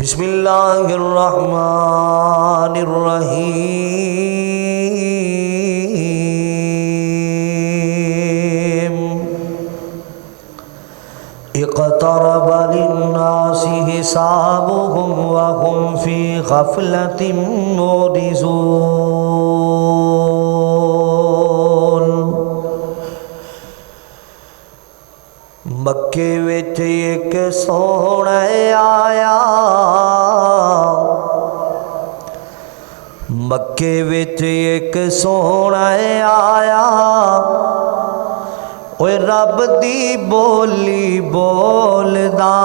बिस्मिल्लाहिर्रहमानिर्रहीम। इक़्तरब लिन्नासि हिसाबुहुम व हुम फ़ी ग़फ़लतिन मुरिज़ून। मक्के विच एक सोहणा आया, मक्के विच एक सोहणा आया, ओए रब दी बोली बोलदा,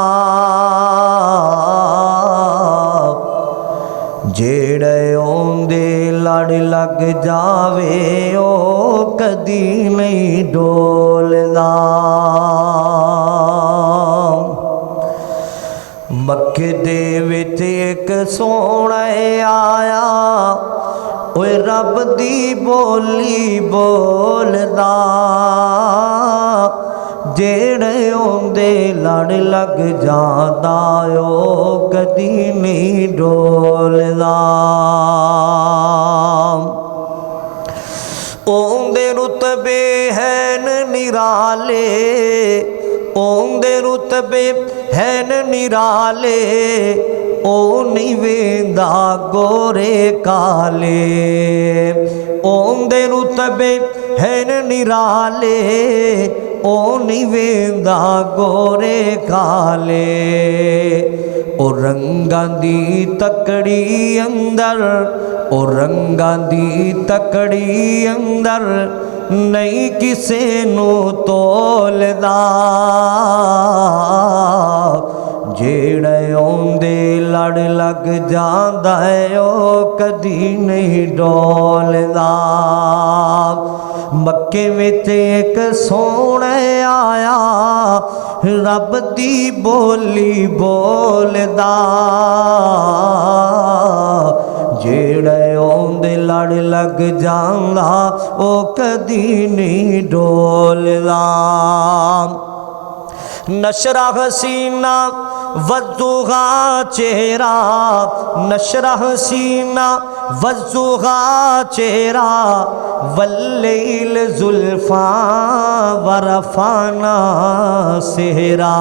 जेड़े ओंदे लड़ लग जावे ओ कदी नहीं डोलदा। मक्के दे विच एक सोहणा आया, ओए रब दी बोली बोलदा, जेड़े ओंदे लड़ लग जांदा ओ कदी नहीं डोलदा। ओंदे रुतबे हैन निराले, ओंदे रुतबे हैन निराले, ओ नहीं वेंदा गोरे काले। ओंदे रुतबे हैन निराले, ओ नहीं वेंदा गोरे काले। ओ रंगां दी तकड़ी अंदर, ओ रंगां दी तकड़ी अंदर, नहीं किसे नू तोलदा, जेड़े ओंदे लड़ लग जांदा है ओ कदी नहीं डोलदा। मक्के विच एक सोहणा आया, रब दी बोली बोलदा, जेड़े ओंदे लड़ लग जांदा ओ कदी नहीं डोलदा। नशरा हसीना वज़ुहा चेहरा, नशरा हसीना वज़ुहा चेहरा, वल्लैल ज़ुल्फ़ा वरफ़ाना सेहरा,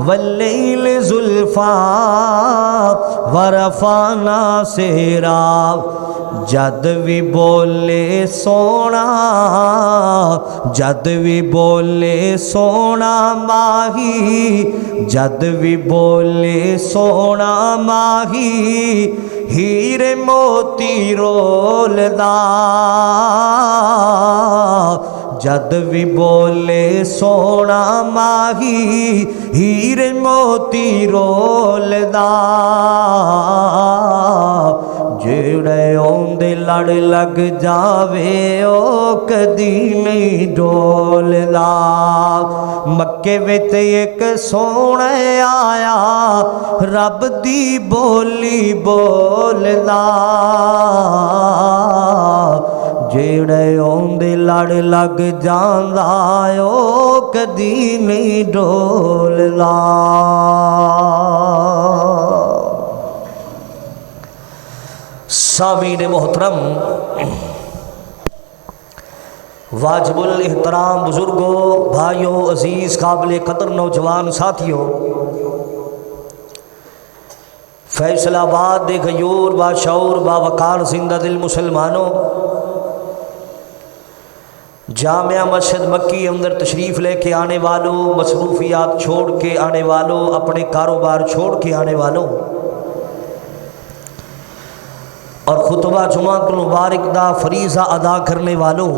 वल्लैल ज़ुल्फ़ा वरफ़ाना सेहरा। जद भी बोले सोना, जद भी बोले सोना माही, जद भी बोले सोना माही, हीरे मोती रोलदा, जद भी बोले सोना माही, हीरे मोती रोलदा, जेड़े ओंदे लड़ लग जावे ओ कदी नहीं डोलदा। मक्के विच एक सोहणा आया, रब दी बोली बोलदा, जेड़े ओंदे लड़ लग जांदा ओ कदी नहीं डोलदा। सामीन मोहतरम, वाजिबुल एहतराम बुजुर्गों, भाइयों, अजीज़ काबिल कदर नौजवान साथियों, फैसलाबाद दे गयूर बाशऊर बावकार जिंदा दिल मुसलमानों, जामिया मस्जिद मक्की अंदर तशरीफ़ लेके आने वालों, मसरूफियात छोड़ के आने वालों, अपने कारोबार छोड़ के आने वालों और खुतबा जुमातुल मुबारक दा फरीज़ा अदा करने वालों,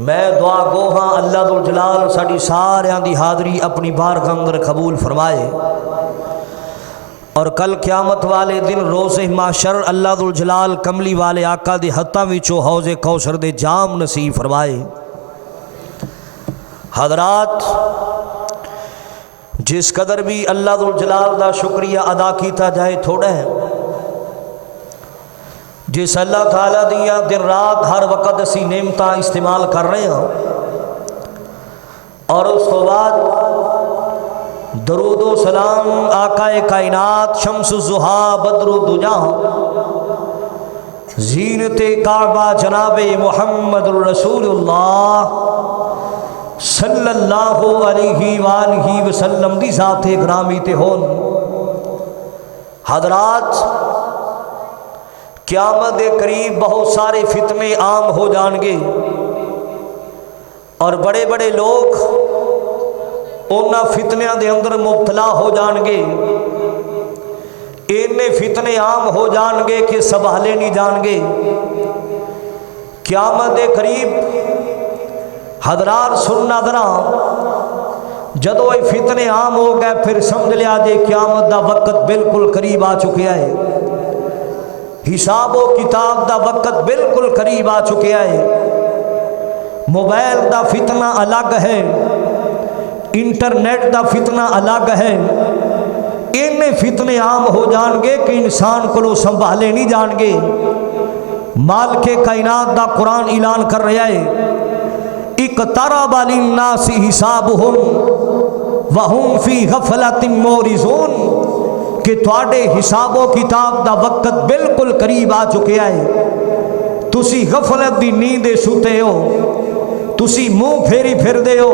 मैं दुआ गो हाँ अल्लाह दुल जलाल साड़ी सारियां दी हाज़री अपनी बारगाह अंदर कबूल फरमाए और कल क़यामत वाले दिन रोज़े माशर अल्लाह दुल जलाल कमली वाले आका दे हत्थां विचों हौज़े कौसर दे जाम नसीब फरमाए। हज़रात, जिस कदर भी अल्लाह दुल जलाल दा शुक्रिया अदा किया जाए थोड़ा है। जिस अल्लाह ताला दिया दिन रात हर वक़्त असी नेमत इस्तेमाल कर रहे हैं और उस तो बाद दरूदो सलाम आकाए कायनात शम्सुज़्ज़ुहा बद्रुद्दुजा ज़ीनते काबा जनाबे मुहम्मदुर रसूलुल्लाह सल्लल्लाहु अलैहि वालिहि वसल्लम दी ज़ाते ग्रामी ते होन। हज़रात, क़यामत के करीब बहुत सारे फितने आम हो जाएंगे और बड़े बड़े लोग उन्हां फितनियां दे अंदर मुबतला हो जाएंगे। इन्ने फितने आम हो जाएंगे कि संभाले नहीं जाएंगे। क़यामत के करीब हज़रात सुनना जरा, जदों ये फितने आम हो गए फिर समझ लिया जे क़यामत दा वक्त बिल्कुल करीब आ चुका है। हिसाबो किताब दा वक्त बिल्कुल करीब आ चुका है। मोबाइल दा फितना अलग है, इंटरनेट दा फितना अलग है। इन्ने फितने आम हो जाएंगे कि इंसान को संभाले नहीं जाएंगे। माल के कायनात दा कुरान ऐलान कर रहा है, इक़्तरबा लिन्नासि हिसाबुहुम वहुम फी गफ़लतिन मोरिज़ून, कि तुहाडे हिसाबो किताब दा वक्त बिल्कुल करीब आ चुका है। तुसी गफलत दी नींद सुते हो, तुसी मुंह फेरी फिरदे हो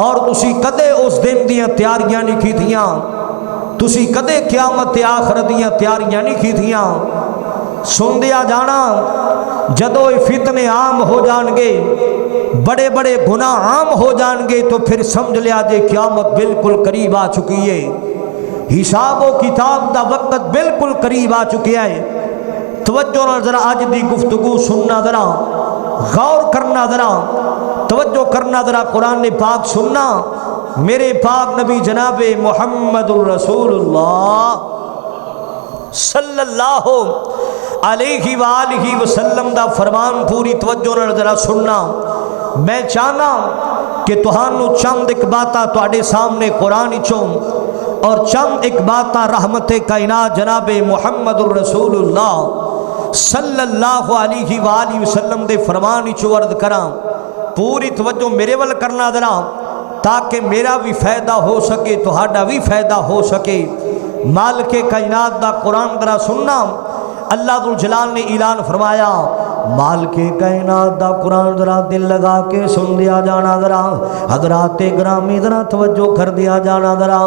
और तुसी कदे उस दिन दियां तैयारियां नहीं कीतियां। तुसी कदे क़यामत आखिरत दियां तैयारियां नहीं कीतियां। सुन दिया जाना, जदों ये फितने आम हो जाएंगे, बड़े बड़े गुनाह आम हो जाएंगे, तो फिर समझ लिया जे क़यामत बिल्कुल करीब आ चुकी है। हिसाबो किताब दा वक्त बिल्कुल करीब आ चुका है। तवज्जो नाल जरा अज दी गुफ्तगू सुनना, जरा गौर करना, जरा तवज्जो करना, जरा कुरान पाक सुनना। मेरे पाक नबी जनाबे मुहम्मदुर रसूलुल्लाह सल्लल्लाहु अलैहि वालिहि वसल्लम दा फरमान पूरी तवज्जो नाल जरा सुनना। मैं चाहना कि तुहानू चंद एक बातां तुहाडे सामने कुरान चों और चंद एक बातां रहमते कायनात जनाबे मुहम्मदुर रसूलुल्लाह सल्लल्लाहु अलैहि वसल्लम दे फरमान चो अर्ज करां। पूरी तवज्जो मेरे वल करना जरा, ताकि मेरा भी फायदा हो सके, तुहाडा भी फायदा हो सके। माल के कायनात दा कुरान जरा सुनना। अल्लाह दुल जलाल ने ऐलान फरमाया, माल के कायनात दा कुरान जरा दिल लगा के सुन दिया जाना। जरा हजराते ग्रामी जरा तवज्जो कर दिया जाना। जरा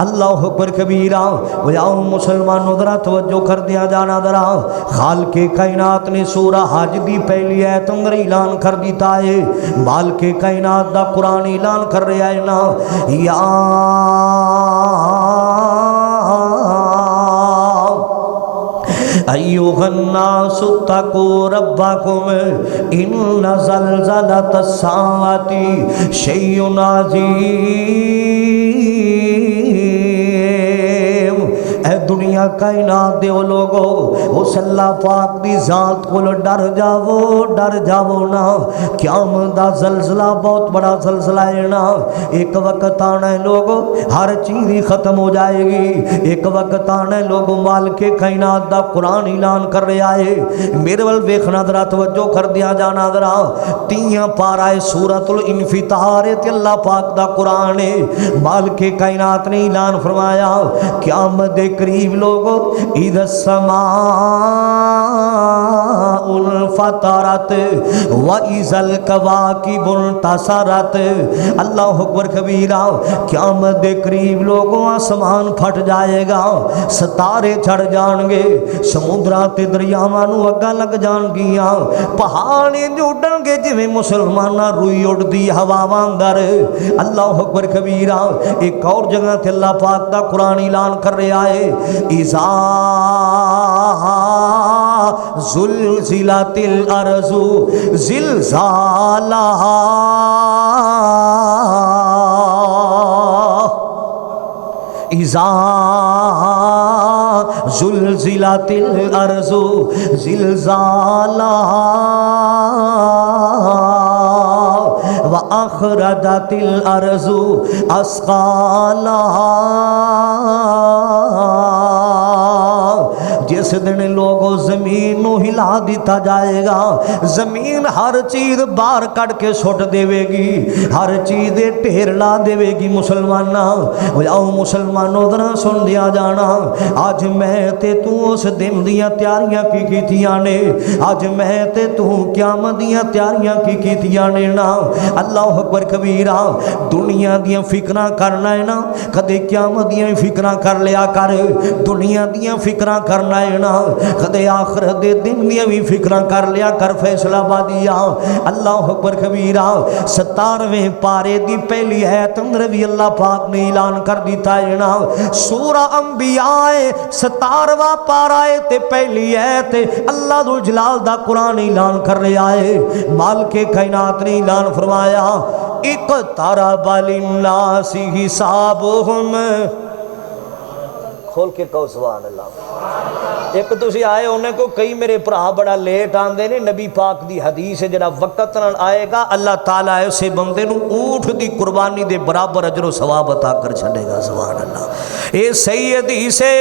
अल्लाह अकबर कबीरा, वयाओ मुसलमानों जरा तवज्जो कर दिया जाना। जरा खाल के कायनात ने सूरा हज दी पहली आयत अंदर ऐलान कर दिता है। माल के कायनात दा कुरान ऐलान कर रहा है ना, या अय्युहन्नासु तक़ू रब्बकुम इन्न ज़लज़लतस साअति शैउन अज़ीम। ए दुनिया कायनात दे लोगो, उस अल्लाह पाक दी ज़ात को डर जावो ना। क़यामत दा ज़लज़ला बहुत बड़ा ज़लज़ला है ना। एक वक्त आना है लोगो, हर चीज़ ही ख़त्म हो जाएगी। एक वक्त आना है लोगो, माल के कायनात दा कुरान ऐलान कर रहा है। मेरे वल वेखना जरा, तवज्जो कर दिया जाना। जरा 3 पारा है सूरतुल इन्फितार है, अल्लाह पाक दा कुरान है। माल के कायनात ने ऐलान फरमाया, क़यामत दे करीब लोगो, इज़ समाउल फतरत व इज़ल कवाकिबुल तसरत। अल्लाह अकबर कबीरा, क़यामत दे करीब लोगों आसमान फट जाएगा, सितारे चढ़ जाएंगे, समुद्रां ते दरियावां नूं अग्गां लग जाणगियां, पहाड़ उड़नगे जिवें मुसलमानां रुई उड़दी हवावां अंदर। अल्लाह अकबर कबीरा। एक और जगह ते अल्लाह पाक दा कुरान ऐलान कर रहा है, इज़ा ज़ुलज़िलतिल अर्ज़ु ज़िलज़ालहा। इज़ा ज़ुलज़िलतिल अर्ज़ु ज़िलज़ालहा व अख़रजतिल अर्ज़ु असक़ालहा। जिस जिस दिन लोगों ज़मीन नूं हिला दिता जाएगा, ज़मीन हर चीज़ बाहर कट के सुट देवेगी, हर चीज़ दे ढेर ला देवेगी। मुसलमाना आओ मुसलमानों जरा सुन दिया जाना, अज मैं ते तू उस दिन दियां तैयारियां की कीतियां ने, अज मैं ते तू क़यामत दियां तैयारियां की कीतियां ने ना। अल्लाह अकबर कबीरा। दुनिया दियां फिक्रां करना है ना, कदे क़यामत दियां फिक्रां कर लिया कर। दुनिया दियां फिक्रां करना है ना, कदे आखिरत दे दिन दियां भी फिक्रां कर लिया कर। फैसलाबादिया अल्लाह अकबर कबीरा। 17वें पारे दी पहली आयत अंदर भी अल्लाह पाक ने ऐलान कर दिता है ना, सूरा अंबिया 17वां पारा है ते पहली आयत अल्लाह दुल जलाल दा कुरान ऐलान कर रहा है। माल के कायनात ने ऐलान फरमाया, इक तारा बालिन्नासी हिसाबुहुम। खोल के कहो सुभान अल्लाह। एक तुसी आए उन्हें को कई मेरे भरा बड़ा लेट आंदे ने, नबी पाक दी हदीस है जरा वक्त नाल आएगा अल्लाह ताला ऐसे बंदे नूं ऊंट दी कुर्बानी दे बराबर अजर सवाब अता कर छड़ेगा। सुभान अल्लाह। ये सही हदीस है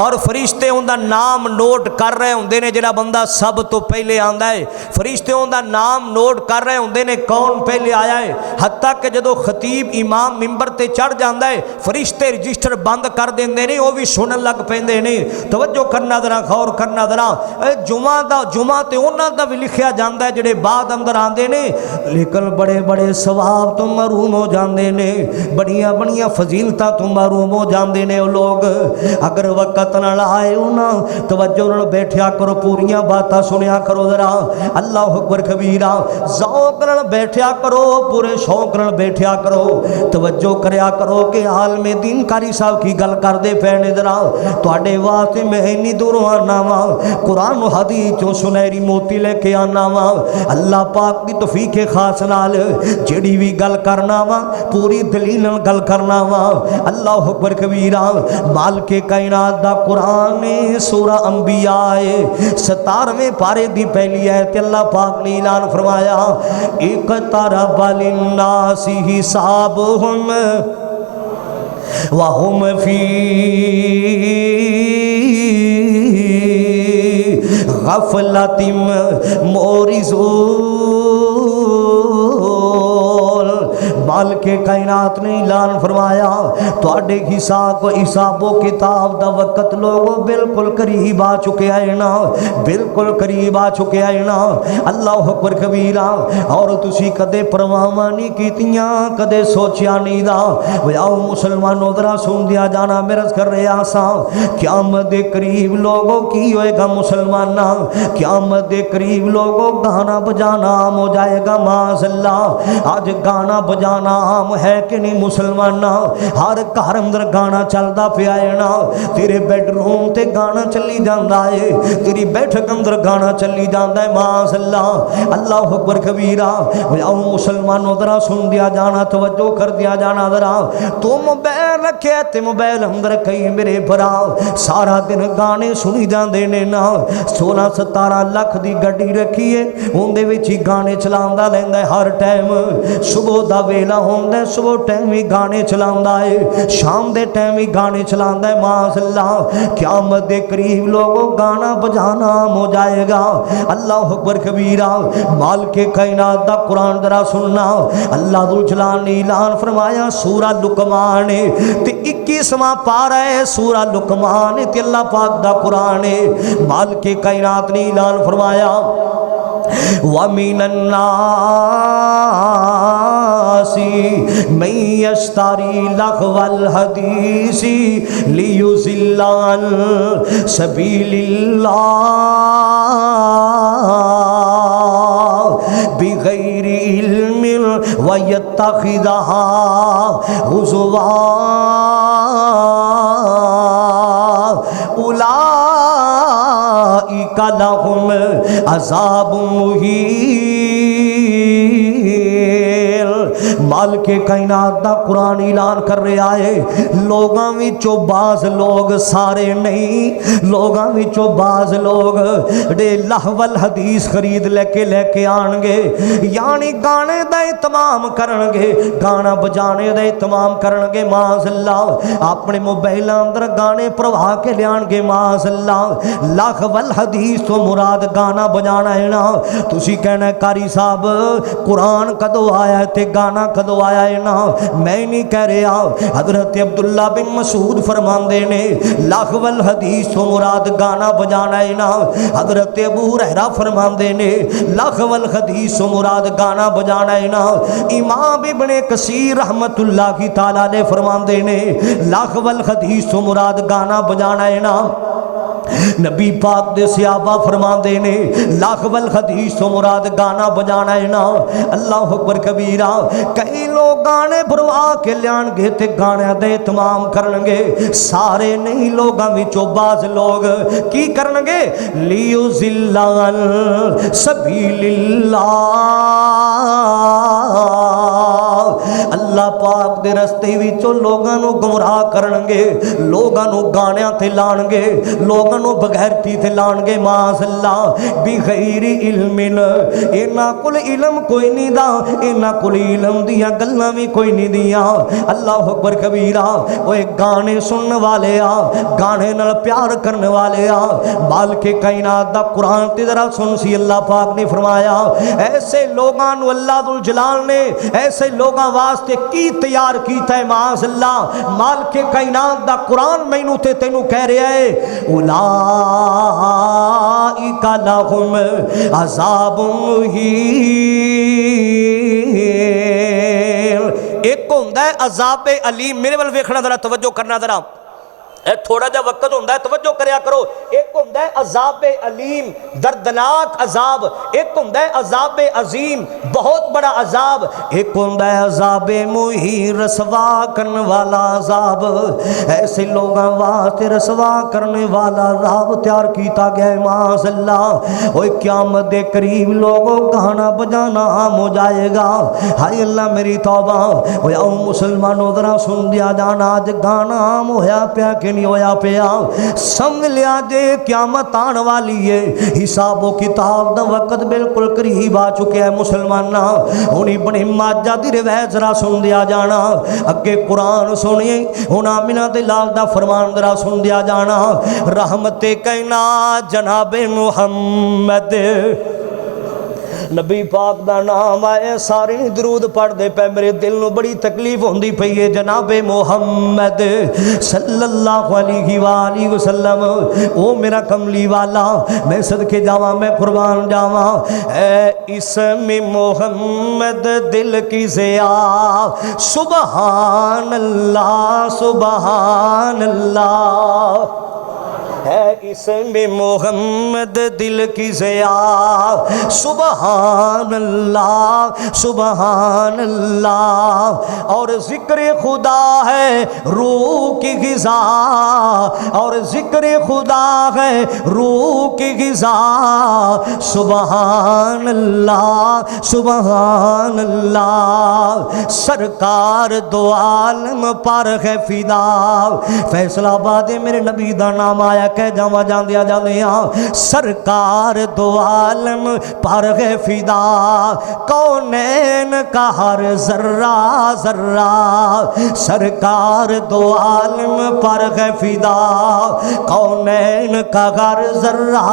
और फरिश्ते उनका नाम नोट कर रहे होंदे ने। जिहड़ा बंदा सब तो पहले आंदा है फरिश्ते उनका नाम नोट कर रहे होंदे ने कौन पहले आया है। हत्ता कि जदों खतीब इमाम मिंबर ते चढ़ जाता है फरिश्ते रजिस्टर बंद कर देंदे ने, वो भी सुनन लग पैंदे ने। तवज्जो करना जरा, गौर करना जरा। जुमा ते उन्हां दा भी लिखिया जाता है जिहड़े बाद अंदर आंदे ने, लेकिन बड़े बड़े सवाब तो महरूम हो जाते ने, बड़िया बड़िया फजीलतां तो महरूम हो जाते ने वो लोग। अगर वक्त नाल आए हो ना, तवज्जो नाल बैठिया करो, पूरियां बातां सुनिया करो जरा। अल्लाह अकबर कबीरा। ज़ौक़ नाल बैठिया करो, पूरे शौक नाल बैठिया करो, तवज्जो करया करो कि हाल में दीन कारी साहब की गल करते पे ने जरा। तुहाडे वास्ते मैं इन्नी दूरों आना वा, कुरान हदीस चों सुनहरी मोती लेके आना वा। अल्लाह पाक की तौफीक खास नाल जिहड़ी भी गल करना वा पूरी दलील नाल गल करना वा। अल्लाह अकबर कबीरा। माल के कायनात दा कुरान सूरा अंबिया 17वें पारे दी पहली आयत अल्लाह पाक ने ऐलान फरमाया, एक तरह लिन्नासी हिसाबुहुम वहुम फी गफलतिम मोरिज़ून। माल के कायनात ने ऐलान फरमाया, तुहाडे हिसाबो किताब दा वक्त लोगों बिल्कुल करीब आ चुके है ना, बिल्कुल करीब आ चुके है ना। अल्लाह अकबर कबीरा। और तुसी कदे परवाह नहीं कीतियां, कदे सोचिया नहीं दा। आओ मुसलमानों जरा सुन दिया जाना, मेरा कर रहा सा। क़यामत दे करीब लोगों की होएगा मुसलमाना, क़यामत दे करीब लोगों गाना बजाना आम हो जाएगा। माज़अल्लाह आज गाना बजाना आम है कि नहीं मुसलमाना? हर घर अंदर गाना चलता पिया है ना। तेरे बेडरूम ते गाना चली जाता है, तेरी बैठक अंदर गाना चली जाता है। माज़अल्लाह। अल्लाह अकबर कबीरा। आओ मुसलमानों जरा सुन दिया जाना, तवज्जो कर दिया जाना जरा। तो मोबाइल रखे ते मोबाइल अंदर कई मेरे भरा सारा दिन गाने सुनी जाते ने ना। 16-17 लाख की गड्डी रखी है, उनदे विच ही गाने चलांदा लैंदा है हर टाइम। सुबह दा वेला होंदा, सुबह टाइम भी गाने चलांदा है, शाम दे टाइम भी गाने चलांदा है। माज़अल्लाह। क़यामत दे करीब लोगों गाना बजाना हो जाएगा। अल्लाह अकबर कबीरा। माल के कायनात दा कुरान जरा सुनना। अल्लाह दुल जलाल ने ऐलान फरमाया सूरा लुकमान ते 21वां पारा है सूरा लुकमान ते अल्लाह पाक दा कुरान है। माल के कायनात ने ऐलान फरमाया, वमिनन्नासी मैं यश्तरी लहवल हदीसी लियुज़िल्ला अन सबीलिल्लाह बिगैरि इल्मिन व यत्तखिज़हा हुज़वा उलाइका लहुम अज़ाबुम मुहीन। मालिके कायनात दा कुरान ऐलान कर रहा है, लोगां विचों बाज लोग, सारे नहीं, लोगां विचों बाज लोग डे लहवल हदीस खरीद लेके आणगे, यानी गाने दा इतमाम करनगे, गाना बजाने दा इतमाम करनगे। माज़अल्लाह अपने मोबाइल अंदर गाने प्रवाह के लियाणगे। माज़अल्लाह लहवल हदीस तो मुराद गाना बजाना है ना। तुसी कहना कारी साहब कुरान कदों आया है ते गाना कदों आया है ना, मैं नहीं कह रहा। हजरत अब्दुल्ला बिन मसूद फरमांदे ने लहवल हदीस तो मुराद गाना बजाना है ना। हजरत अबू हुरैरा फरमांदे ने लहवल हदीस तो मुराद गाना बजाना है ना। इमाम इब्ने कसीर रहमतुल्लाहि तआला अलैह फरमांदे ने लहवल हदीस तो मुराद गाना बजाना है ना। नबी पाक दे सहाबा फरमांदे ने लहवल हदीस तो मुराद गाना बजाना है ना। अल्लाह अकबर कबीरा। कई लोग गाने भरवा के लियाणगे ते गाने दे इतमाम करनगे, सारे नहीं, लोगां विचों बाज लोग की करनगे, लियुज़िल्लल सबीलिल्लाह, अल्लाह पाक दे रस्ते विचों लोगां नूं गुमराह करनगे, लोगां नूं गाणियां ते लाणगे, लोगां नूं बगैरती ते लाणगे। माज़अल्लाह बिगैर इल्मिन, इन्हां कोल इल्म कोई नहीं दा, इन्हां कोल इल्म दियां गल्लां भी कोई नहीं दियां। अल्लाह अकबर कबीरा। ओए गाने सुनने वाले आ, गाने नाल प्यार करने वाले आ, मालिके कायनात दा कुरान ते जरा सुन सी। अल्लाह पाक ने फरमाया ऐसे लोगां नूं अल्लाह दुल जलाल ने ऐसे लोगां वास्ते की तैयार कीता है। माज़अल्लाह मालिके कायनात दा कुरान मैनू ते तेनू कह रहा है उलाइका लहुम अज़ाबुम मुहीन। एक होंदा है अज़ाब अलीम, मेरे वाल वेखना जरा, तवज्जो करना जरा, थोड़ा जा वक्त होंदा है, तवज्जो करया करो। एक होंदा है अज़ाब अलीम, दर्दनाक अज़ाब, एक होंदा है अज़ाब अजीम, बहुत बड़ा अज़ाब, एक होंदा है अज़ाब मुहीन, रसवा करने वाला अज़ाब। ऐसे लोगों वास्ते रसवा करने वाला अज़ाब तैयार किया गया है। माज़अल्लाह ओए क़यामत दे करीब लोगों गाना बजाना आम हो जाएगा। हाय अल्लाह मेरी तौबा। ओए आओ मुसलमानों जरा सुन दिया जाना, अज गाना आम होया पिया कि नहीं होया पिया, समझ लिया जे क़यामत आने वाली है, हिसाबो किताब दा वक्त बिल्कुल करीब आ चुके है। मुसलमाना हुण इब्ने माजा दी रिवायत जरा सुन दिया जाना, अगे कुरान सुनिए, हुण आमिना दे लाल दा फरमान जरा सुन दिया जाना। रहमते कायनात जनाबे मुहम्मद, नबी पाक दा नाम आए, सारे दरूद पढ़ते पे, मेरे दिल नूं बड़ी तकलीफ होंदी पई है। जनाबे मुहम्मद सल्लल्लाहु अलैहि वसल्लम, ओ मेरा कमली वाला, मैं सदके जावा, मैं कुर्बान जावा, ऐ इसमें मुहम्मद दिल की ज़िया, सुबहान अल्लाह सुबहान अल्लाह, है इसमें मोहम्मद दिल की ज़िया, सुबहान अल्लाह सुबहान अल्लाह। और ज़िक्र खुदा है रूह की ग़िज़ा, और ज़िक्र खुदा है रूह की ग़िज़ा, सुबहान अल्लाह सुबहान अल्लाह। सरकार दो आलम पर है फिदा, फैसलाबाद मेरे नबी दा नाम आया, कह जावा जांदिया जांदिया, सरकार दो आलम पर है फिदा, कौनैन का हर जर्रा जर्रा, सरकार दो आलम पर है फिदा, कौनैन का हर जर्रा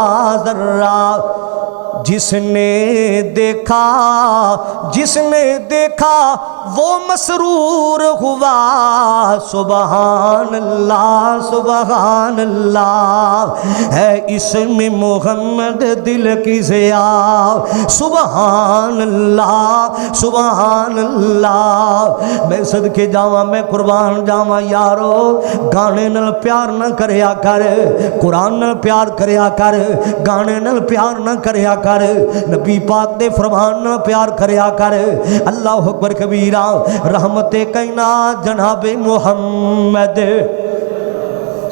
जर्रा। जिसने देखा वो मसरूर हुआ, सुबहान अल्लाह सुबहान अल्लाह। है इसमें मोहम्मद दिल की ज़िया, सुबहान अल्लाह सुबहान अल्लाह। मैं सदके जावा, मैं कुर्बान जावा, यारो गाने नाल प्यार न करया कर, कुरान नाल प्यार करया कर, गाने नाल प्यार न करया कर, नबी पाक दे फरमान नाल प्यार करया कर। अल्लाह अकबर कबीरा। रहमते कायनात जनाबे मुहम्मद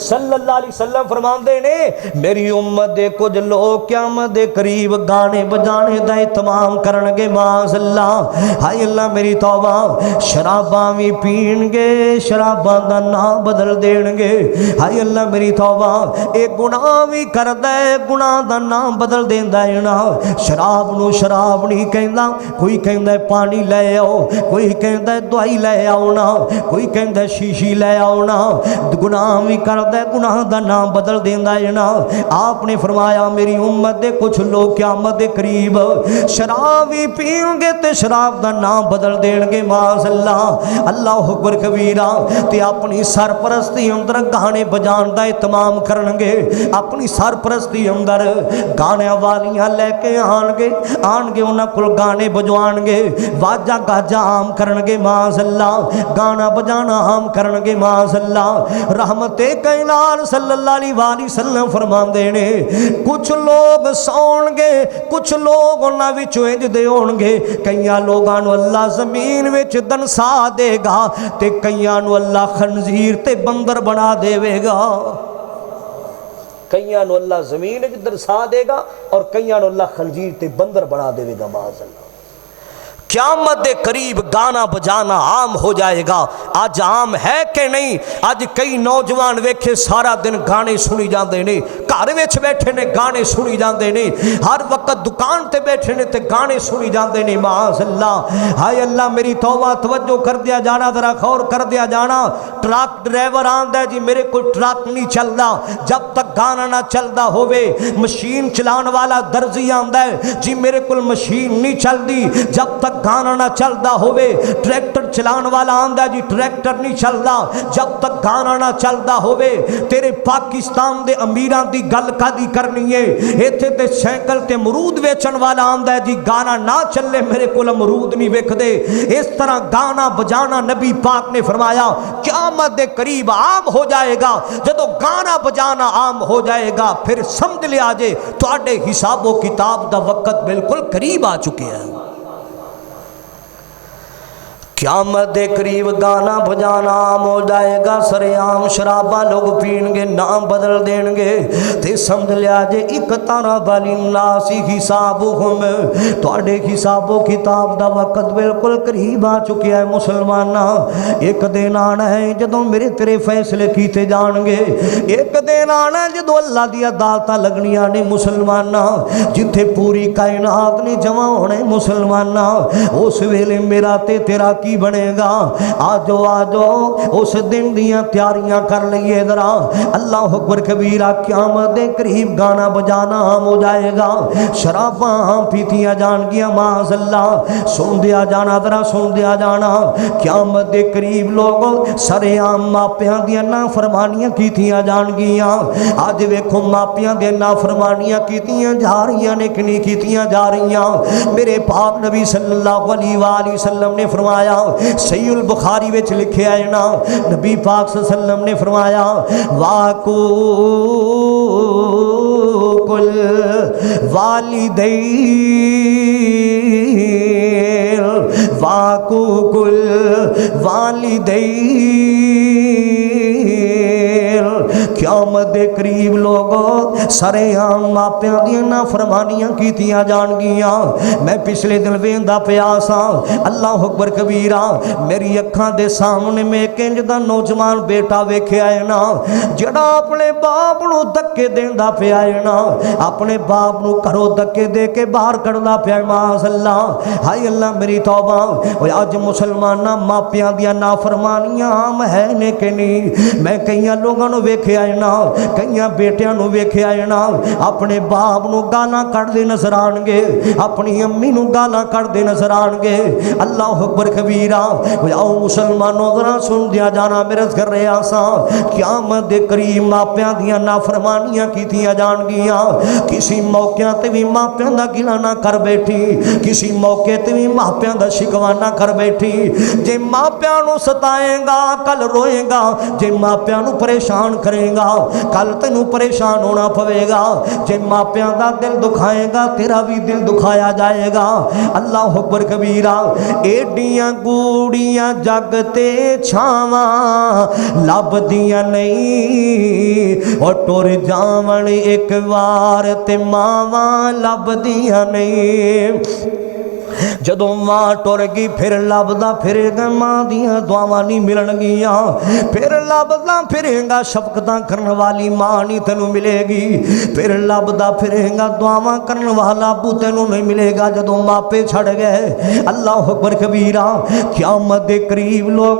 सल्लल्लाहु अलैहि वसल्लम फरमाते ने मेरी उम्मत दे कुछ लोग क़यामत दे करीब गाने बजाने दा इत्माम करनगे माज़अल्लाह। हाय अल्लाह मेरी तौबा, शराबां भी पीणगे, शराबां दा नाम बदल देणगे। हाय अल्लाह मेरी तौबा, एक गुनाह भी करदा है, गुनाह दा नाम बदल देंदा है ना। शराब नूं शराब नहीं कहंदा, कोई कहंदा पानी लै आओ, कोई कहंदा दवाई लै आओ ना, कोई कहंदा शीशी लै आओ ना। गुनाह भी करदा है, गुनाह दा नाम बदल देंदा है ना। आपने फरमाया मेरी उम्मत दे कुछ लोग क़यामत दे करीब शराब भी पीणगे ते शराब दा नाम बदल देणगे माज़अल्लाह। अल्लाह अकबर कबीरा। ते अपनी सरपरस्ती अंदर गाने बजाण दा इत्माम करनगे, अपनी सरपरस्ती अंदर गाने वालियां लैके आणगे उन्हां कोल गाने बजवाणगे, वाजा गाजा आम करनगे माज़अल्लाह, गाना बजाना आम करनगे माज़अल्लाह। रहमते कायनात सल्लल्लाहु अलैहि वसल्लम फरमांदे ने कुछ लोग सौणगे, कुछ लोग उन्हां विचों इंज दे होणगे, कईयां लोगां नूं अल्लाह ज़मीन विच दनसा देगा ते कईयां नूं अल्लाह खंजीर ते बंदर बना देवेगा। कईयां नूं अल्लाह ज़मीन विच दरसा देगा और कईयां नूं अल्लाह खंजीर ते बंदर बना देवेगा माज़अल्लाह। क़यामत दे करीब गाना बजाना आम हो जाएगा। आज आम है कि नहीं? आज कई नौजवान वेखे सारा दिन गाने सुनी जाते ने, घर विच बैठे ने गाने सुनी जाते ने, हर वक्त दुकान ते बैठे ने ते गाने सुनी जाते ने माज़अल्लाह। हाय अल्लाह मेरी तौबा, तवज्जो कर दिया जाना, जरा गौर कर दिया जाना। ट्रक ड्राइवर आंदा जी मेरे को ट्रक नहीं चलता जब तक गाना ना चलता होवे। मशीन चलाने वाला दर्जी आंदा है जी मेरे को मशीन नहीं चलती जब तक गाना ना चलता होवे। ट्रैक्टर चलाने वाला आंदा जी ट्रैक्टर नहीं चलता जब तक गाना ना चलता होवे। तेरे पाकिस्तान दे अमीरां दी गल कादी करनी है, इत्थे ते साइकिल ते अमरूद वेचण वाला आंदा है जी गाना ना चले मेरे को अमरूद नहीं वेखदे। इस तरह गाना बजाना नबी पाक ने फरमाया क़यामत दे करीब आम हो जाएगा। जदों गाना बजाना आम हो जाएगा फिर समझ लिया जे तुहाडे हिसाबो किताब दा वक्त बिल्कुल करीब आ चुके हैं। क़यामत दे करीब गाना बजाना आम हो जाएगा, सरेआम शराबा लोग पीणगे, नाम बदल देणगे ते समझ लिया जे एक तारा वाली नासी हिसाबुहुम, तुहाडे हिसाबो किताब दा वक्त बिल्कुल करीब आ चुकिया है। मुसलमाना एक दिन आना है जदों मेरे तेरे फैसले कीते जाणगे, एक दिन आना जदों अल्लाह दी अदालतां लगनियां ने मुसलमाना, जिथे पूरी कायनात ने जमा होने मुसलमाना। उस वेले मेरा ते तेरा की बनेगा? आजो आजो उस दिन दियां तैयारियां कर लईए जरा। अल्लाह अकबर कबीरा। क़यामत दे करीब गाना बजाना आम हो जाएगा, शराबां पीतियां जाणगियां माज़अल्लाह। सुन दिया जाना, जरा सुन दिया जाना। क़यामत दे करीब लोग सरेआम मापियां दियां नाफरमानियां कीतियां जाणगियां। अज वेखो मापियां दियां नाफरमानियां कीतियां जा रही ने कि नहीं कीतियां जा रही। मेरे पाक नबी सल्लल्लाहु अलैहि वसल्लम ने फरमाया, सहीहुल बुखारी विच लिखिया है ना, नबी पाक सल्लल्लाहु अलैहि वसल्लम ने फरमाया वाकुल वालिदैन वाकुल वालिदैन। क़यामत दे करीब लोगों सरेआम मापियां दियां नाफरमानियां कीतियां जाणगियां। मैं पिछले दिन वेंदा पिया सां, अल्लाह अकबर कबीरा, मेरी अखां दे सामने मैं इंज दा नौजवान बेटा वेखिया है ना, जिहड़ा अपने बाप नूं धक्के देंदा पिया है ना, अपने बाप नूं घरों धक्के दे के बाहर कढदा पिया माज़अल्लाह। हाय अल्लाह मेरी तौबा। अज मुसलमाना मापियां दियां नाफरमानियां आम है ने कि नहीं? मैं कईयां लोगों नूं वेखिया है ना, कईयां बेटियां नूं वेखिया है ना, अपने बाप नूं गालां कढदे नज़र आउणगे, अपनी अम्मी नूं गालां कढदे नज़र आउणगे। अल्लाह अकबर कबीरा। आओ मुसलमानों जरा सुन दिया जाना, मेरे कर रहा सा। क़यामत दे करीब मापियां दियां नाफरमानियां कीतियां जाणगियां। किसी मौके ते भी मापियां दा गिला ना कर बैठी, किसी मौके ते भी मापियां दा शिकवा ना कर बैठी। जे मापियां नूं सताएगा कल रोएगा, जे मापियां नूं परेशान करेगा कल तेनू परेशान होना पवेगा। जे मापियां दा दिल दुखाएगा तेरा भी दिल दुखाया जाएगा। अल्लाह अकबर कबीरा। एडियां गूड़ियां जग ते छावां लभदियां नहीं, और टुर जावण एक वार ते मावां लभदियां नहीं। जदों मां टुर गई फिर लभदा फिरेगा मां दियां दुआवां नहीं मिलणगियां, फिर लभदा फिरेगा शफकतां करन वाली मां नहीं तेनू मिलेगी, फिर लभदा फिरेगा दुआवां करन वाला अबू तेनू नहीं मिलेगा जदों मापे छड़ गए। अल्लाह अकबर कबीरा। क़यामत दे करीब लोग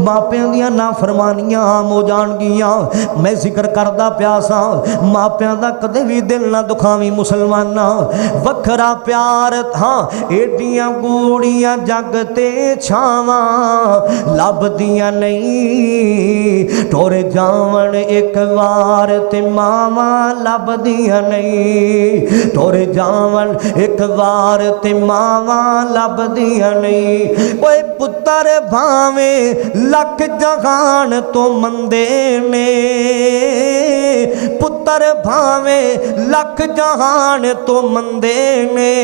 मापियां दियां नाफरमानियां आम हो जाणगियां। मैं जिक्र करदा पिया सां मापियां दा कदे भी दिल ना दुखावी मुसलमाना, वखरा प्यार था एडियां गूड़ियां जग ते छावां लभदियां नहीं, टुर जावण एक वार ते मावां लभदियां नहीं, टुर जावण एक वार ते मावां लभदियां नहीं। ओए पुत्तर भावें लख जहान तो मंदे ने, पुत्तर भावें लख जहान तो मंदे ने,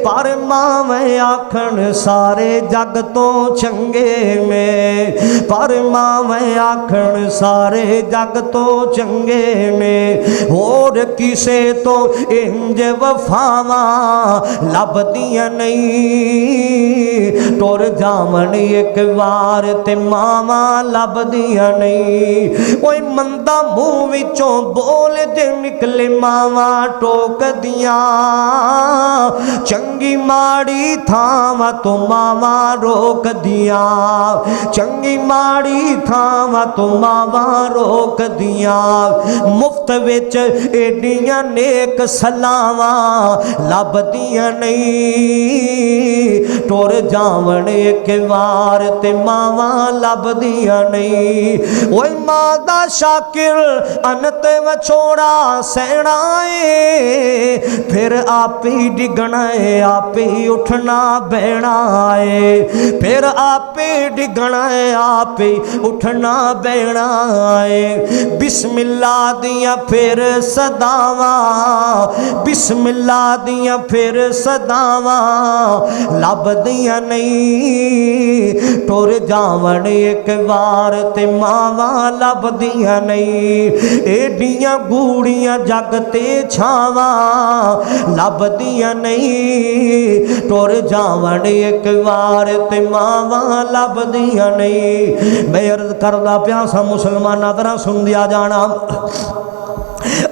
पर मावें आखण सारे जग तो चंगे ने, पर मावें आखण सारे जग तो चंगे ने। होर किसे तो इंज वफावां लभदियां नहीं, टुर जावण एक वार ते मावां लभदियां नहीं। ओए मंदा मूँह विचों बोल जे निकले मावां टोकदियां, चंगी माड़ी थावां तो मावां रोक दिया, चंगी माड़ी थावां तो मावां रोक दिया। मुफ्त विच एडियां नेक सलावां लभदियां नहीं, टुर जावण एक वार ते मावां लभदियां नहीं। ओए मां दा शाकिर अनत वछोड़ा सहना है, फिर आप ही डिगना है आप ही उठना बहना है, फिर आप ही डिगना है आप ही उठना बहना है। बिस्मिल्ला दियां फिर सदावां, बिस्मिल्ला दियां फिर सदावां लभदियां नहीं, टुर जावण एक वार ते मावां लभदियां नहीं। एडियां गूड़ियां जग ते छावां लभदियां नहीं, टुर जावण एक वार ते मावां लभदियां नहीं। मैं अर्ज करदा पिया सा मुसलमाना तरह सुन दिया जाना।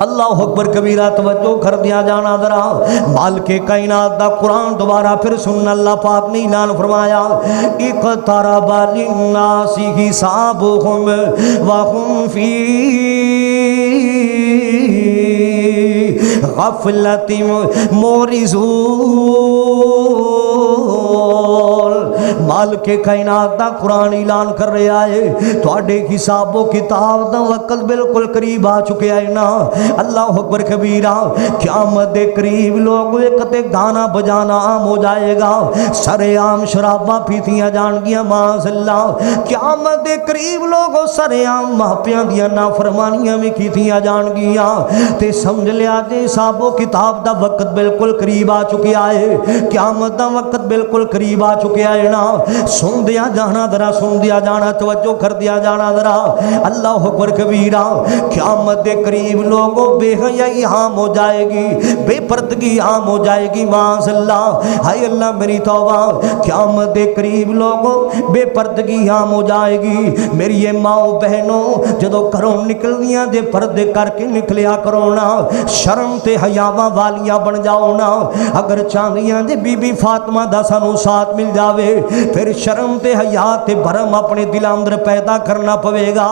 अल्लाह अकबर कबीरा तवज्जो कर दिया जाना जरा। मालिक कायनात दा कुरान दोबारा फिर सुन। अल्लाह पाक ने ऐलान फरमाया इक़तरबा लिन्नासि हिसाबुहुम व हुम फी गफलतिन मोरिज़ून। मालिक कायनात दा कुरान ऐलान कर रहा है तुहाडे हिसाबो किताब दा वक्त बिल्कुल करीब आ चुके है ना। अल्लाह अकबर कबीरा। क़यामत दे करीब लोग एक ते गाना बजाना आम हो जाएगा, सरेआम शराबां पीतियां जाणगियां माज़अल्लाह। क़यामत दे करीब लोग सरेआम मापियां दियां नाफरमानियां भी कीतियां जाणगियां। ते समझ लिया जे हिसाबो किताब दा वक्त बिल्कुल करीब आ चुकिया है, क़यामत दा वक्त बिल्कुल करीब आ चुकिया है ना। सुन दिया जाना जरा, सुन दिया जाना, तवज्जो कर दिया जाना जरा। अल्लाह अकबर कबीरा। क़यामत के करीब लोगों बेहयाई आम हो जाएगी, बेपर्दगी आम हो जाएगी माज़अल्लाह। हाय अल्लाह मेरी तौबा। क़यामत के करीब लोगों बेपर्दगी आम हो जाएगी। मेरी ये माओ बहनों जदों घरों निकलदियां जे पर्दे करके निकलिया करो ना, शर्म ते हयावां वालियां बन जाओ ना। अगर चाहदियां जे बीबी फातिमा दा सानू साथ मिल जावे फिर शर्म ते हया ते भरम अपने दिल अंदर पैदा करना पवेगा।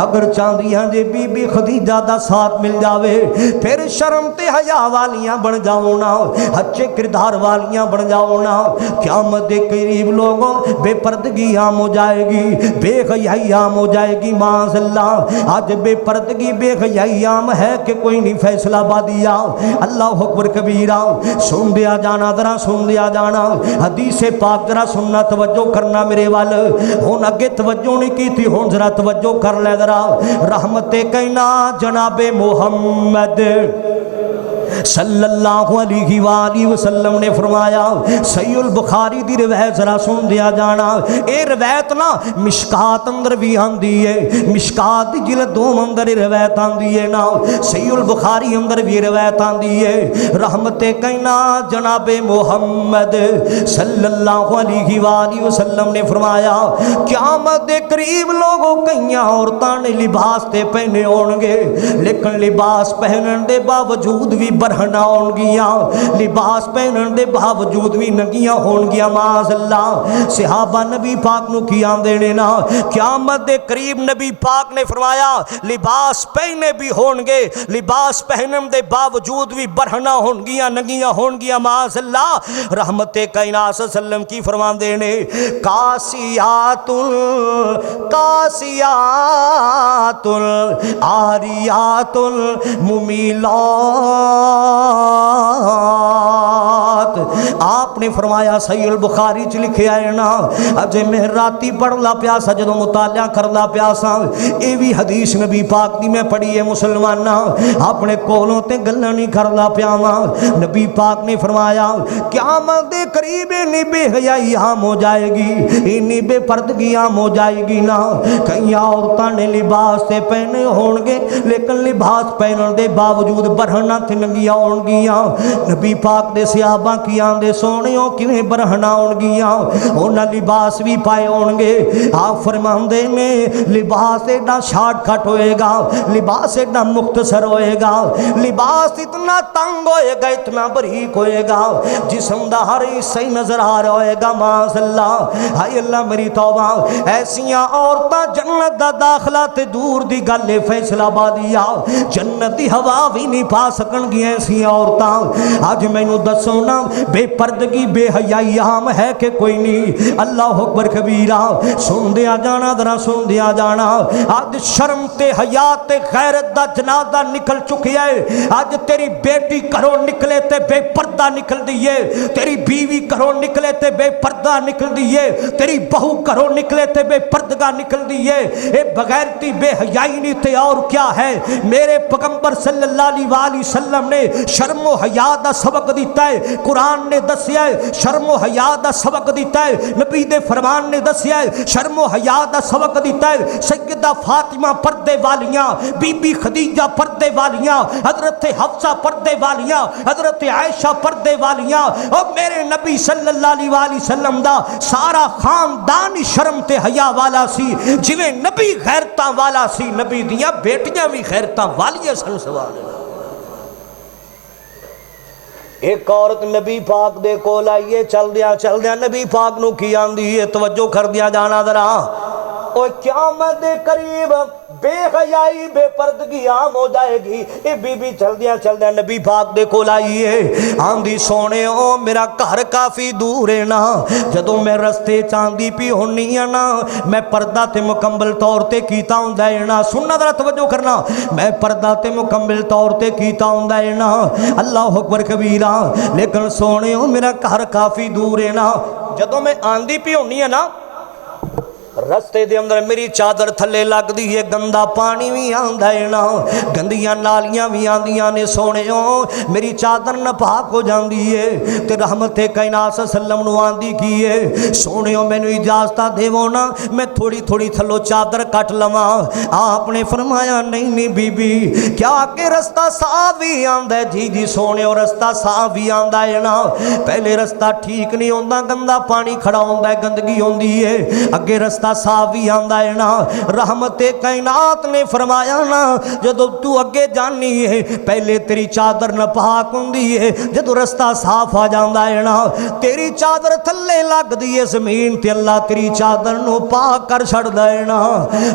अगर चाहदियां जे बीबी खदीजा दा साथ मिल जावे फिर शर्म ते हया वालियां बन जाओ ना, अच्छे किरदार वालियां बन जाओ ना। क़यामत के करीब लोगों बेपर्दगी आम हो जाएगी, बेहयाई आम हो जाएगी माज़अल्लाह। आज बेपर्दगी बेहयाई आम है कि कोई नहीं फैसलाबादिया। अल्लाह अकबर कबीरा। सुन दिया जाना जरा, सुन दिया जाना। हदीस पाक जरा सुनना तवज्जो करना मेरे वाल। हुण अगे तवज्जो नहीं की थी, हुण जरा तवज्जो कर लै जरा। रहमते कहना जनाबे मुहम्मद सल्लल्लाहु अलैहि वसल्लम ने फरमाया, सहीहुल बुखारी दी रिवायत जरा सुन दिया जाना। ये रिवायत ना मिशकात अंदर भी आंदी है, मिशकात दी जिल्द 2 अंदर रिवायत आंदी है ना, सहीहुल बुखारी अंदर भी रिवायत आंदी है। रहमते कहना जनाबे मुहम्मद सल्लल्लाहु अलैहि वसल्लम ने फरमाया, क़यामत दे करीब लोगों कई औरतां ने लिबास ते पहने होणगे, लेकिन लिबास पहनण दे बावजूद भी बरहना होणगियां, लिबास पहनण दे बावजूद भी नंगियां होणगियां। माज़अल्लाह सहाबा नबी पाक नूं की आंदे ने ना, क़यामत दे करीब नबी पाक ने फरमाया लिबास पहने भी होणगे, लिबास पहनण दे बावजूद भी बरहना होणगियां, नंगियां होणगियां। माज़अल्लाह रहमते कायनात सल्लम की फरमांदे ने, कासियातुल कासियातुल आरियातुल मुमिलात। आपने फरमाया सहीहुल बुखारी च लिखिया है ना, अजे मैं राती पढ़ला प्या सा, जदों मुतालिया करला प्या सा, ये भी हदीस नबी पाक दी मैं पढ़ी है मुसलमाना, अपने कोलों ते गल्लां नहीं करला प्या वा। नबी पाक ने फरमाया क़यामत दे करीब इन्नी बेहयाई आम हो जाएगी, इन्नी बेपर्दगी आम हो जाएगी ना। कई औरतां ने लिबास ते पहने होणगे, लेकिन लिबास पहनण दे बावजूद बरहना ते नंगियां होणगियां। नबी पाक दे सहाबा की आंदे सोहणियों किवें बरहना होणगियां, उन्हां लिबास भी पाए होणगे। आप फरमांदे ने लिबास एडा शॉर्टकट होएगा, लिबास एडा मुख्तसर होएगा, लिबास इतना तंग होएगा, इतना बरीक होएगा, जिस्म दा हर हिस्सा ही नजर आ रहा होएगा। माज़अल्लाह हाय अल्लाह मेरी तौबा, ऐसियां औरतां जन्नत दा दाखला ते दूर दी गल है, फैसलाबादिया जन्नत दी हवा भी नहीं पा सकणगियां ऐसियां औरतां। अज मैनू दसो ना, बेपर्दगी बेहयाई आम है कि कोई नहीं? अल्लाह अकबर कबीरा। सुन दिया जाना, जरा सुन दिया जाना। अज शर्म ते हया ते गैरत दा जनाजा निकल चुकिया है। अज तेरी बेटी घरों निकले ते बेपर्दा निकल दी है, तेरी बीवी घरों निकले ते बेपर्दा निकल दी है, तेरी बहू घरों निकले ते बेपर्दगा निकल दी है। ये बगैरती बेहयाई नहीं ते और क्या है? मेरे पैगंबर सल्लल्लाहु अलैहि वसल्लम ने शर्मो हया दा सबक दिता है, कुरान ने दसिया है शर्मो हया दा सबक दिता है, नबी दे फरमान ने दसिया है शर्मो हया दा सबक दिता है। सैयदा फातिमा पर्दे वालियां, बीबी खदीजा पर्दे वालियां, हजरत हफ्सा पर्दे वालियां, हजरत आयशा पर्दे वालियां, और मेरे नबी सल्लल्लाहु अलैहि वसल्लम दा सारा खानदान ही शर्म ते हया वाला सी। जिवें नबी गैरतां वाला सी, नबी दियां बेटियां भी गैरतां वालियां सन। सवाल एक औरत नबी पाक दे कोल आईए, चलदिया नबी पाक नू की आंदी है, तवज्जो कर दिया जाना जरा। और क़यामत दे करीब बेहयाई बेपर्दगी आम हो जाएगी। ये बीबी चलदिया नबी पाक दे कोल आई है, आंदी सोने ओ मेरा घर काफ़ी दूर है ना, जदों मैं रस्ते च आंदी पी होनी है ना, मैं पर्दा ते मुकम्मल तौर ते कीता हुंदा है ना। सुनना जरा तवज्जो करना, मैं पर्दा ते मुकम्मल तौर ते कीता हुंदा है ना। अल्लाह अकबर कबीरा। लेकिन सोने ओ मेरा घर काफ़ी दूर है ना, जदों मैं आंदी पी होनी है ना, रस्ते दे अंदर मेरी चादर थले लगदी है, गंदा पानी भी आंदा है ना, गंदियां नालियां भी आंदियां ने। सोहणियो मेरी चादर नपाक हो जाती है, ते रहमते कायनात सल्लम नूं आंदी की है, सोहणियो मैनू इजाजत देवो ना, मैं थोड़ी थोड़ी थल्लों चादर कट लवां। आपने फरमाया नहीं नहीं बीबी, क्या के रस्ता साफ भी आंदा है? जी जी सोहणियो रस्ता साफ भी आंदा है ना, पहले रस्ता ठीक नहीं होंदा, गंदा पानी खड़ा होंदा है, गंदगी होंदी है, अगे रस्ता साफ भी आंदा है ना। रहमते कायनात ने फरमाया ना, जदों तू अगे जानी है पहले तेरी चादर नपाक हुंदी है, जदों रस्ता साफ आ जांदा है ना, तेरी चादर थल्ले लगदी है जमीन ते, अल्लाह तेरी चादर नू पाक कर छड़दा है ना।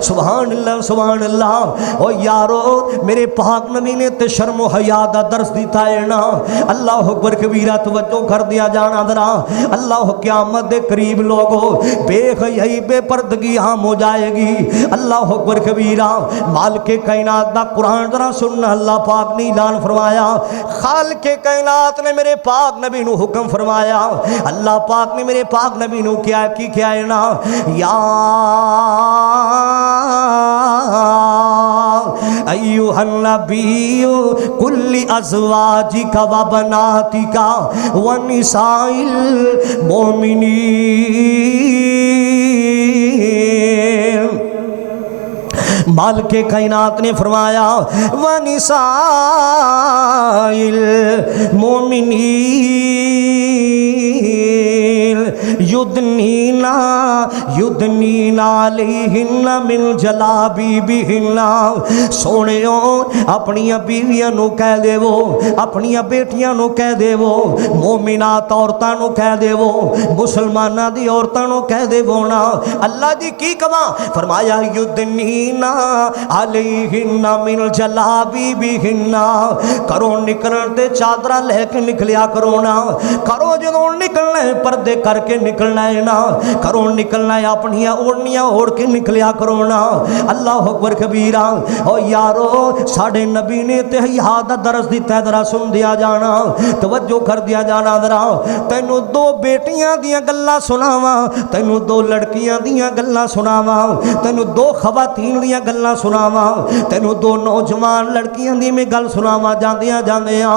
सुभान अल्लाह सुभान अल्लाह। ओ यारो मेरे पाक नबी ने ते शर्म हया दा दर्स दिता है ना। अल्लाह अकबर कबीरा। तवज्जो कर दिया जाना जरा। अल्लाह क़यामत दे करीब लोगो बेहयाई बेपर बेपर्दगी आम हो जाएगी। अल्लाह अकबर कबीरा। मालिक कायनात दा कुरान जरा सुनना, अल्लाह पाक ने ऐलान फरमाया, खालिक कायनात ने मेरे पाक नबी नू हुक्म फरमाया, अल्लाह पाक ने मेरे पाक नबी नू क्या की क्या है ना, या अय्युहन नबिय्यु कुल्ली अज़वाजिका व बनातिका व निसाइल मोमिनीन। मालिक कायनात ने फरमाया, व निसाइल मोमिनीन युदनीना अलैहिन्ना मिन जलाबीबिहिन्ना। सोनियो अपनियां बीवियां नू कह देवो, अपनियां बेटियां नू कह देवो, मोमिनात औरतां नू कह देवो, मुसलमानां दी औरतां नू कह देवो ना। अल्लाह जी की कवां, फरमाया युदनीना अलैहिन्ना मिन जलाबीबिहिन्ना। करो निकलण ते चादरा लेके निकलिया करो ना, करो जदों निकलना है पर्दे करके निकलना है ना, करो निकलना है अपनियां ओढ़नियां ओढ़ के निकलिया करो ना। अल्लाह अकबर कबीरा। ओ यारो साडे नबी ने ते हया दा दरस दिता, जरा सुन दिया जाना, तवज्जो कर दिया जाना जरा। तैनू दो बेटियां दियां गल्लां सुनावां, तैनू दो लड़कियां दियां गल्लां सुनावां, तैनू दो खवातीन दियां गल्लां सुनावां, तैनू दो नौजवान लड़कियां दी मैं गल सुनावां। जांदियां जांदियां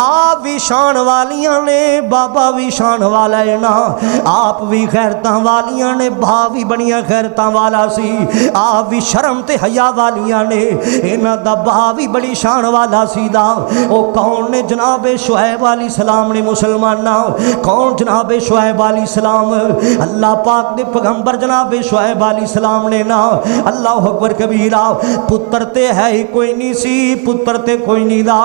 आ भी शान वालियां ने, बाबा भी शान वाला है ना, आप भी खैरतां वालियां ने, भा भी बड़ियां खैरतां वाला सी, आप भी शर्म ते हया वालियां ने, इन्हां दा भा भी बड़ी शान वाला सी दा। ओ कौन ने, जनाबे शुएब अलैहि सलाम ने। मुसलमाना कौन, जनाबे शुएब अलैहि सलाम, अल्लाह पाक दे पैगंबर जनाबे शुएब अलैहि सलाम ने ना। अल्लाह अकबर कबीरा। पुत्र ते है ही कोई नहीं सी, पुत्र ते कोई नहीं दा,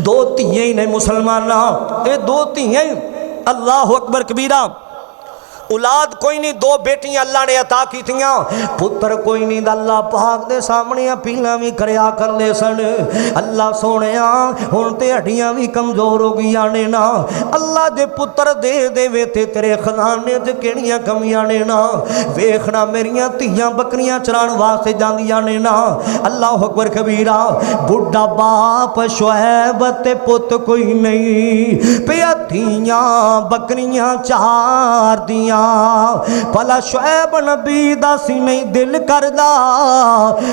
दो धियां ही ने मुसलमाना, ये दो धियां ही। अल्लाह अकबर कबीरा। औलाद कोई नहीं, दो बेटियां अल्लाह ने अता कीतियां, पुत्र कोई नहीं। अल्लाह पाक दे सामने अपीलां भी करया करदे सन। अल्लाह सोहणिया हुण ते हड्डियां भी कमजोर हो गईयां ने ना, अल्लाह दे पुत्र दे देवे ते तेरे खजाने च किहड़ियां कमियां ने ना। वेखना मेरियां धियां बकरियां चराण वास्ते जांदियां ने ना। अल्लाह अकबर कबीरा। बुढ़ा बाप शुएब ते पुत कोई नहीं, पिया धियां बकरियां चार दियां। भला शुएब नबी दा सी नहीं दिल करदा,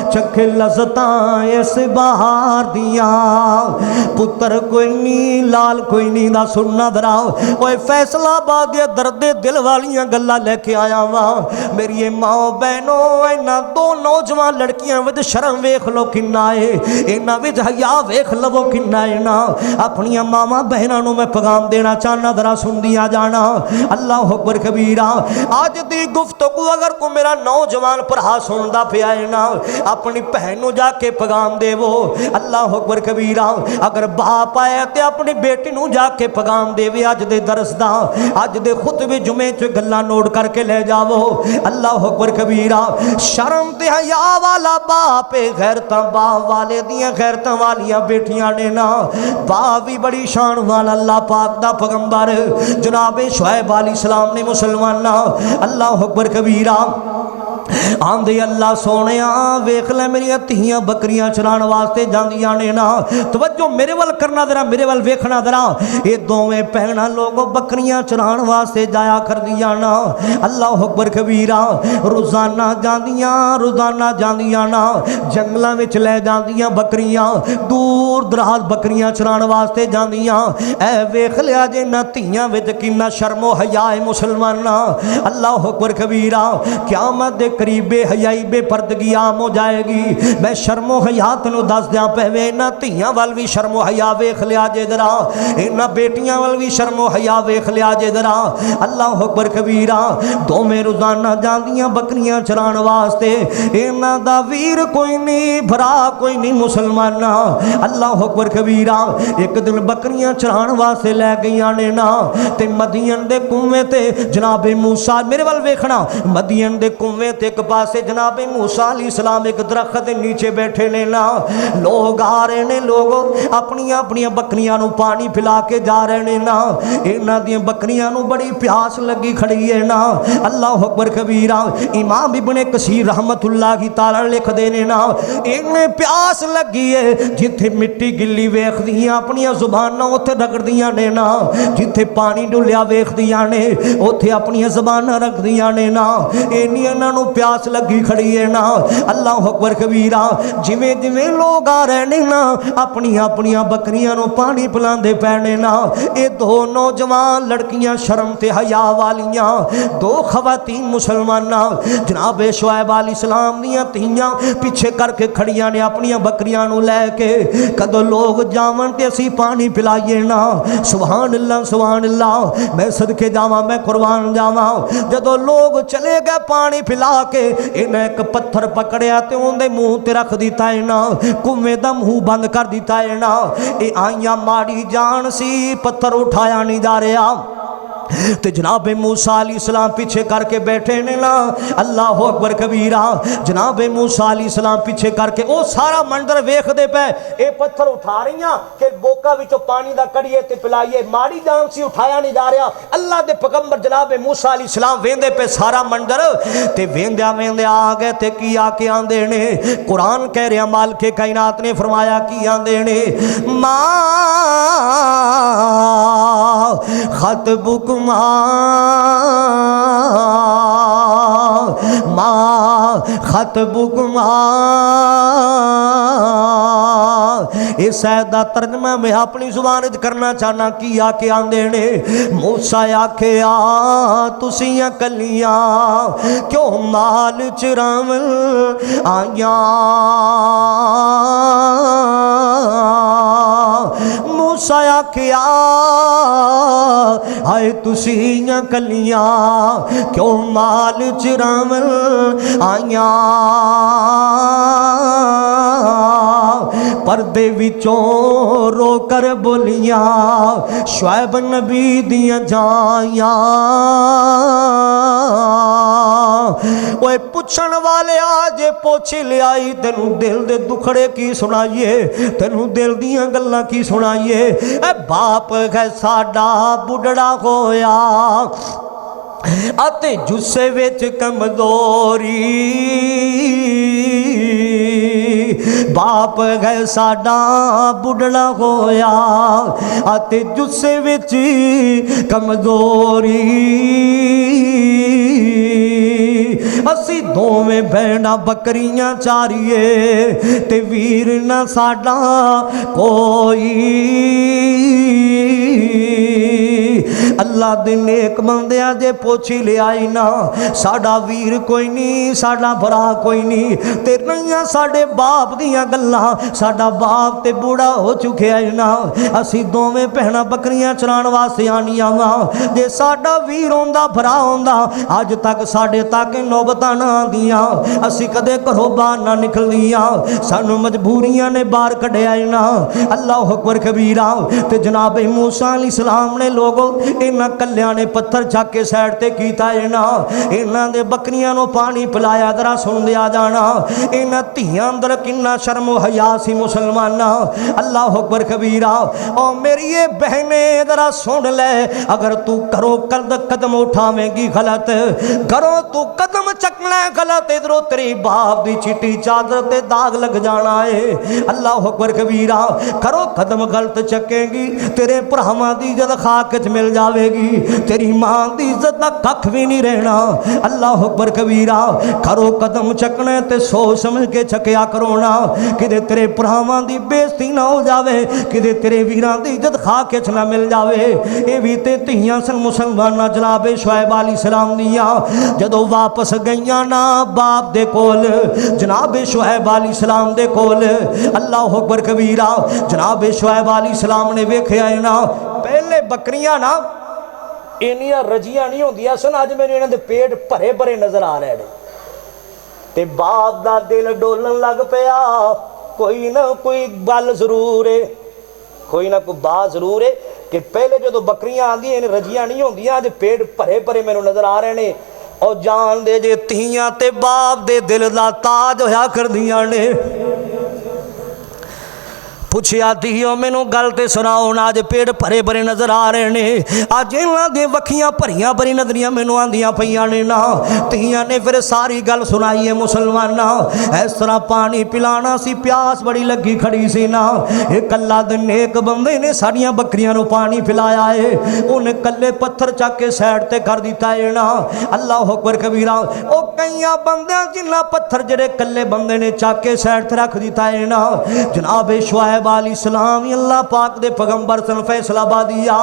चखे लज़्ज़तां इस बहार दियां। पुत्र कोई नहीं, लाल कोई नहीं दा सुनना दरा। ओए फैसलाबाद दे दर्दे दिल वालियां गल्लां लेके आया वा। मेरी माओ बहनों, इन्हां दो नौजवान लड़कियां विच शर्म वेख लो किन्ना है, इन्हां विच हया वेख लवो किन्ना है ना। अपनियां मावां बहनां नूं मैं पैगाम देना चाहना, दरा सुन दिया जाना। अल्लाह अकबर कबीरा। अज दी गुफ्तगू अगर कोई मेरा नौजवान भरा सुनदा पिया है ना, अपनी भैन नूं जाके पैगाम देवो। अल्लाह अकबर कबीरा। अगर बाप आया ते अपनी बेटी नूं जाके पैगाम देवे। अज दे दरस दा, अज दे खुतबे जुमे च गल्लां नोट करके ले जावो। अल्लाह अकबर कबीरा। शर्म ते हया वाला बाप है, गैरतां बाप वाले दियां गैरतां वालियां बेटियां ने ना। बाप भी बड़ी शान वाला, अल्लाह पाक दा पैगंबर जनाबे शुएब अलैहि सलाम ने। मुसलमाना अल्लाह अकबर कबीरा। आंदे अल्लाह सोने वेख ले मेरिया धियां बकरियां चराण वास्ते जांदियां ने ना। तवज्जो मेरे वल करना जरा, मेरे वल वेखना जरा। ये दोवें भैणां लोगों बकरियां चराण वास्ते जाया कर दियां ना। अल्लाह अकबर कबीरा। रोजाना जांदियां ना, जंगलों में लै जांदियां बकरियां, दूर दराज बकरियां चराण वास्ते जांदियां। ऐ वेख लिया जे ना धियां विच किन्ना शर्मो हया है मुसलमाना। अल्लाह अकबर कबीरा। क़यामत दे करीबे हयाई बेपर्दगी आम हो जाएगी। मैं शर्मो हया तेनों दस दिया पवे, इन्हां धियां वल भी शर्मो हया वेख लिया जे जरा, इन्हां बेटियां वल भी शर्मो हया वेख लिया जे जरा। अल्लाह अकबर कबीरा। दोवें रोजाना जांदियां बकरियां चराण वास्ते, इन्हां दा वीर कोई नहीं, भरा कोई नहीं मुसलमाना। अल्लाह अल्लाह अकबर कबीरा। एक दिन बकरियां चराण वास्ते लै गईयां ने ना, ते मदीन दे कुएं ते जनाबे मूसा, मेरे वाल वेखना, मदीन दे कुएं ते एक पासे जनाबे मूसा अलैहिस्सलाम एक दरख्त दे नीचे बैठे ने ना। लोग आ रहे ने, लोग अपनी अपनी बकरियां नू पानी पिला के जा रहे ने ना। इन्हां दी बकरियां नू बड़ी प्यास लगी खड़ी है ना। अल्लाह अकबर कबीरा। इमाम इब्ने कसीर रहमतुल्लाहि तआला लिखदे ने ना, इन्हें प्यास लगी है जिथे मिट्टी गिल्ली वेखदियां अपनी जुबानां उत्थे रगड़दियां ने ना, जिथे पानी डुलिया वेखदियां ने उत्थे अपनी जुबानां रखदियां ने ना। इन्नी इन्हां नू प्यास लगी खड़ी है ना। अल्लाह अकबर कबीरा। जिवें जिवें लोग आ रहे ने ना, अपनी अपनी बकरियां नू पानी पिलांदे पैने ना। ये दो नौजवान लड़कियां शर्म ते हया वालियां, दो खवातीन मुसलमाना जनाबे शुएब अलैहिस्सलाम दियां धीयां पीछे करके खड़ियां ने अपनी बकरियां नू लैके। कदों लोग जावन ते असी पानी पिलाइए ना। सुभान अल्लाह सुभान अल्लाह। मैं सदके जावां, मैं कुर्बान जावां। जदों लोग चले गए पानी पिला के, इन्हें एक पत्थर पकड़िया ते उनके मुंह ते रख दिता है ना, कुएं दा मुंह बंद कर दिता है ना। ये आइयां माड़ी जान सी, पत्थर उठाया नहीं जा रहा। ते जनाबे मूसा अलैहिस्सलाम पीछे करके बैठे ने ना। अल्लाह अकबर कबीरा। जनाबे मूसा अलैहिस्सलाम पीछे करके वो सारा मंजर वेखदे पे। ये पत्थर उठा रही कि बोका विचों पानी दा कड़िए ते पिलाइए, माड़ी जान सी, उठाया नहीं जा रहा। अल्लाह दे पैगंबर जनाबे मूसा अलैहिस्सलाम वेंदे पे सारा मंजर, ते वेंद्या वेंद्या आ गए ते की आके आंदे ने। कुरान कह रहा मालिक कायनात ने फरमाया की आंदे ने, मां खतबुक मां खतबुक इस ऐत दा तर्जमा मैं अपनी जुबान करना चाहना। की आके आंदे ने, मूसा आखिया तुसियां कलियां क्यों माल चरावन आइयां। मूसा आखिया हाय तुसियां कलियां क्यों माल चरावन आइयां। पर्दे विचों रो कर बोलियां शुएब नबी दियां जाइयां। ओए पुछण वाले आज पुछ लियाई, तेनू दिल दे दुखड़े की सुनाइए, तेनू दिल दियां गल्लां की सुनाइए। ए बाप है साडा बुढ़ड़ा होया अते जुस्से विच कमजोरी। बाप है साडा बुढ़ड़ा होया अते जुस्से विच कमजोरी। असी दोवें भैणा बकरियां चारिए ते वीर ना साडा कोई। अल्लाह दे नेक बंदियां जे पोछी लियाई ना, साडा वीर कोई नहीं, साडा भरा कोई नहीं। ते रहियां साडे बाप दियां गल्लां, साडा बाप ते बूढ़ा हो चुकिया है ना। असी दोवें भैणा बकरियां चराण वास्ते आनियां वा। जे साडा वीर होंदा, भरा होंदा, अज तक साडे तक नौबतां ना आंदियां, असी कदे घरों बाहर ना निकलदियां। सानू मजबूरियां ने बाहर कढिया है ना। अल्लाह अकबर कबीरा। ते जनाबे मूसा अलैहिस्सलाम ने लोगों इन्हां कल्यां ने पत्थर चक के साइड ते कीता है ना। इन्हां दे बकरियां नूं पानी पिलाया। जरा सुन दिया जाना, इन्हां धीआं अंदर किन्ना शर्म हया सी मुसलमाना। अल्लाह अकबर कबीरा। ओ मेरी ये बहने जरा सुन ले, अगर तू घरों कदम उठावेंगी गलत, घरों तू कदम चकना गलत, इधरों तेरी बाप दी चिट्टी चादर ते दाग लग जाना है। अल्लाह अकबर कबीरा। घरों कदम गलत चकेंगी, तेरे भरावां दी इज्जत खाक च मिल जाएगी, तेरी मां की इज्जत का कख भी नहीं रहना। अल्लाह अकबर कबीरा। करो कदम चकने ते सोच समझ के चकिया करो ना, किते तेरे भरावां की बेइज्जती ना हो जाए, किते तेरे वीरां की इज्जत खा के ना मिल जाए। ये भी ते धीआं सन मुसलमाना जनाबे शुएब अलैहिस्सलाम दियां जदों वापस गईयां ना बाप दे कोल, जनाबे शुएब अलैहिस्सलाम दे कोल। अल्लाह अकबर कबीरा। जनाबे शुएब अलैहिस्सलाम ने वेखिया है ना, पहले बकरियां ना इन्नियां रजियां नहीं होंदियां सन, अज मेरे इन्हां दे पेट भरे भरे नजर आ रहे हैं। ते बाप दा दिल डोलन लग पिया, कोई ना कोई गल जरूर है, कोई ना कोई बात जरूर है कि पहले जो बकरियां आंदियां ने रजियां नहीं होंदियां, अज पेट भरे भरे मैनू नजर आ रहे ने। और जान दे जे धीयां ते बाप दे दिल दा ताज होया करदियां ने। पुछया धीओ मैनू गल ते सुनाओ ना, अज पेट भरे भरे नजर आ रहे ने, अज इन्हां दी वखियां भरियां भरी नजरियां मैनू आंदियां पईयां ने ना। धीयां ने फिर सारी गल सुनाई है मुसलमाना, इस तरह पानी पिलाना सी, प्यास बड़ी लगी खड़ी सी ना। एक अल्लाह दे नेक बंदे ने साड़ियां बकरियां नू पानी पिलाया है, उन्हें कल्ले पत्थर चक के साइड ते कर दिता है ना। अल्लाह अकबर कबीरा। ओ कईयां बंदियां जिन्ना पत्थर जेड़े कल्ले बंदे ने चक के साइड ते रख दिता है ना। जनाब शुआइब अलैहिस्सलाम अल्लाह पाक दे पैगंबर सन फैसलाबादिया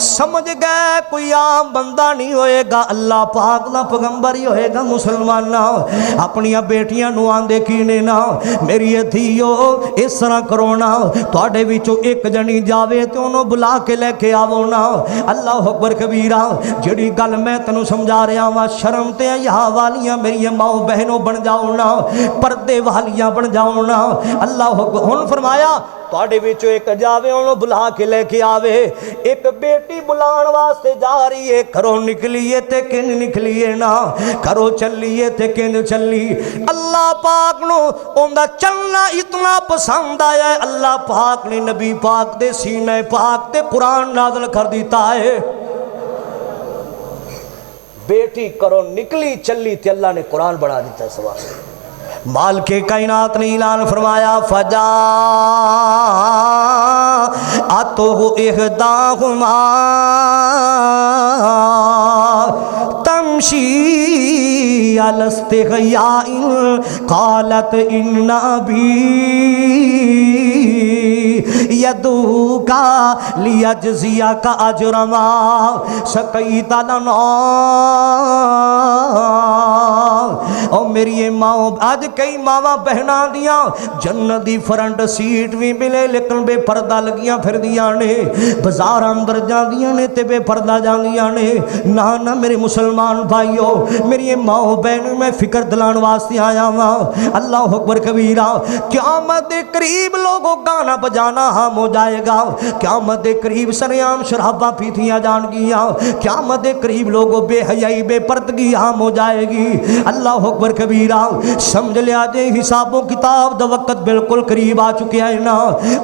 समझ गए कोई आम बंदा नहीं होएगा, अल्लाह पाक दा पैगंबर ही होएगा। मुसलमाना अपनी बेटियां नू आंदे की ने ना, मेरी धीओ इस तरह करो ना, तुहाडे विचों एक जनी जावे ते ओनू बुला के लेके आवो ना। अल्लाह अकबर कबीरा। जिहड़ी गल मैं तैनू समझा रहा वा, शर्म ते हया वालियां मेरी माओ बहनों बन जाओ ना, पर्दे वालियां बन जाओ ना। अल्लाह हुण फरमाया तुहाडे विचों एक जावे ओनू बुला के लेके आवे। एक बेटी बुलाण वास्ते जा रही है, घरों निकलीए ते किंज निकलीए ना, घरों चलीए ते किंज चली। अल्लाह पाक नू उनदा चलना इतना पसंद आया है, अल्लाह पाक ने नबी पाक दे सीने पाक ते कुरान नाज़िल कर दिता है। बेटी घरों निकली चली ते अल्लाह ने कुरान बना दिता है। सवाल माल के कायनात ने ऐलान फरमाया, फजा आतो इहदाहुमा तमशी अलस्तिहयाइन कालत इन्ना भी यदूका लियजजिया का अजरमा सकईता लना। ओ मेरी माओ, अज कई मावा बहना दियां जन्नत दी फ्रंट सीट भी मिले लेकिन बेपर्दा लगियां फिरदियां ने, बाजार अंदर जांदियां ने ते बेपर्दा जांदियां ने। ना ना मेरे मुसलमान भाइयों, मेरी माओ बहन, मैं फिक्र दिलाने वास्ते आया वा। अल्लाह अकबर कबीरा। क़यामत दे करीब लोगों गाना बजाना हम हो जाएगा, क़यामत दे करीब सरेआम शराबा पीतियां जानगियां, क़यामत दे करीब लोगों बेहयाई बेपर्दगी हम हो जाएगी। अल्लाह अकबर कबीरा। समझ लिया जे हिसाबों किताब दा वक्त बिल्कुल करीब आ चुका है ना।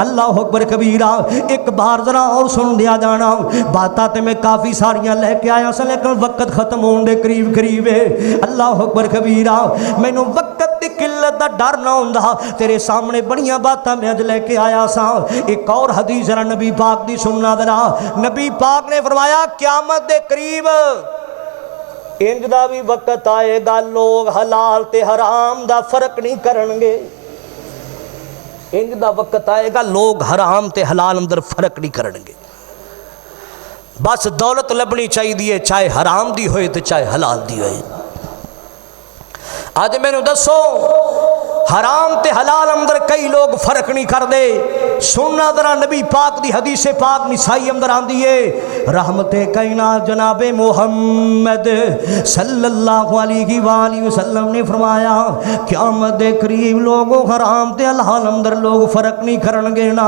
अल्लाह अकबर कबीरा। एक बार जरा और सुन दिया जाना, बातां ते मैं काफ़ी सारियां लेके आया सा लेकिन वक्त खत्म होने दे करीब करीब है। अल्लाह अकबर कबीरा। मैनू वक्त की किल्लत दा डर ना हुंदा, तेरे सामने बड़ियां बातां मैं अज लेके आया सा। एक और हदीस जरा नबी पाक दी सुनना जरा। नबी पाक ने फरमाया क़यामत दे करीब इंज दा भी वक्त आएगा, लोग हलाल ते हराम दा फर्क नहीं करनगे। इंज दा वक्त आएगा, लोग हराम ते हलाल अंदर फर्क नहीं करनगे। बस दौलत लभनी चाहिए, चाहे हराम दी होए ते चाहे हलाल दी होए। अज मैनू दसो, हराम ते हलाल अंदर कई लोग फर्क नहीं करते। सुनना जरा नबी पाक दी हदीस पाक निसाई अंदर आंदी है, रहमते कायनात जनाबे मोहम्मद सल्लल्लाहु अलैहि वसल्लम ने फरमाया, क़यामत दे करीब लोगों हराम ते हलाल अंदर लोग फर्क नहीं करनगे ना।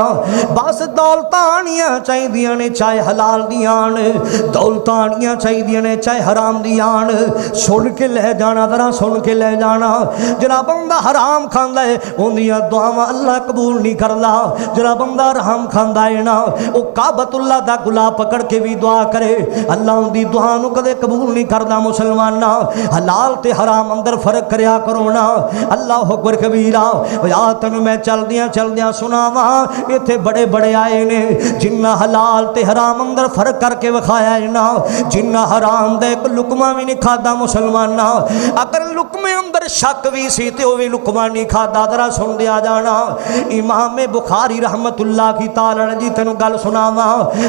बस दौलतां आनियां चाहिदियां ने चाहे हलाल दियां ने, दौलतां आनियां चाहिदियां ने चाहे हराम दियां ने। सुन के ले जाना, जरा सुन के ले जाना। जरा बंदा हराम खांदा है उन्दियां दुआवां अल्लाह कबूल नहीं करदा। जरा बंदा हराम खांदा है ना, वो काबतुल्लाह दा गुलाब पकड़ के भी दुआ करे, अल्लाह उनकी दुआ नूं कदे कबूल नहीं करदा। मुसलमाना हलाल ते हराम अंदर फर्क करया करो ना। अल्लाह अकबर कबीरा। या तैनूं मैं चलदियां सुनावा, इत्थे बड़े बड़े आए ने जिन्ना हलाल ते हराम अंदर फर्क करके विखाया है ना, जिन्ना हराम दा एक लुकमा भी नहीं खादा। मुसलमाना अगर लुकमे अंदर शक भी सी ते वह भी लुकमा नहीं खादा। जरा सुन दिया जाना। इमाम बुखारी रहमतुल्लाह की ताला जी तेन गल सुनावा,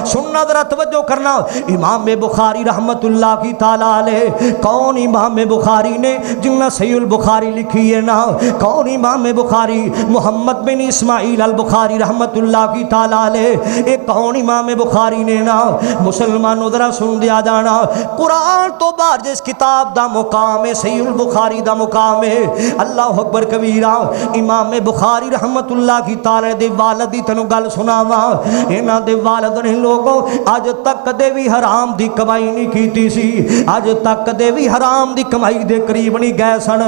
सुनना जरा तवज्जो करना। इमाम बुखारी रहमतुल्लाह की ताला ले, कौन इमाम बुखारी ने जिन्ना सहीहुल बुखारी लिखी है ना, कौन इमाम बुखारी? मोहम्मद बिन इस्माइल अल बुखारी रहमतुल्लाह की ताला ले, एक कौन इमाम बुखारी ने ना। मुसलमानों जरा सुन दिया जाना, कुरान तो बाहर जिस किताब दा मुकाम है सहीहुल बुखारी दा मुकाम है। अल्लाह अकबर कबीर। कबीरा इमाम बुखारी रहमतुल्लाह की ताला दे वालिद दी तैनूं गल सुनावा इन्हां दे वालिद ने लोगों अज तक कदे भी हराम दी कमाई नहीं कीती सी अज तक कदे भी हराम दी कमाई दे करीब नहीं गए सन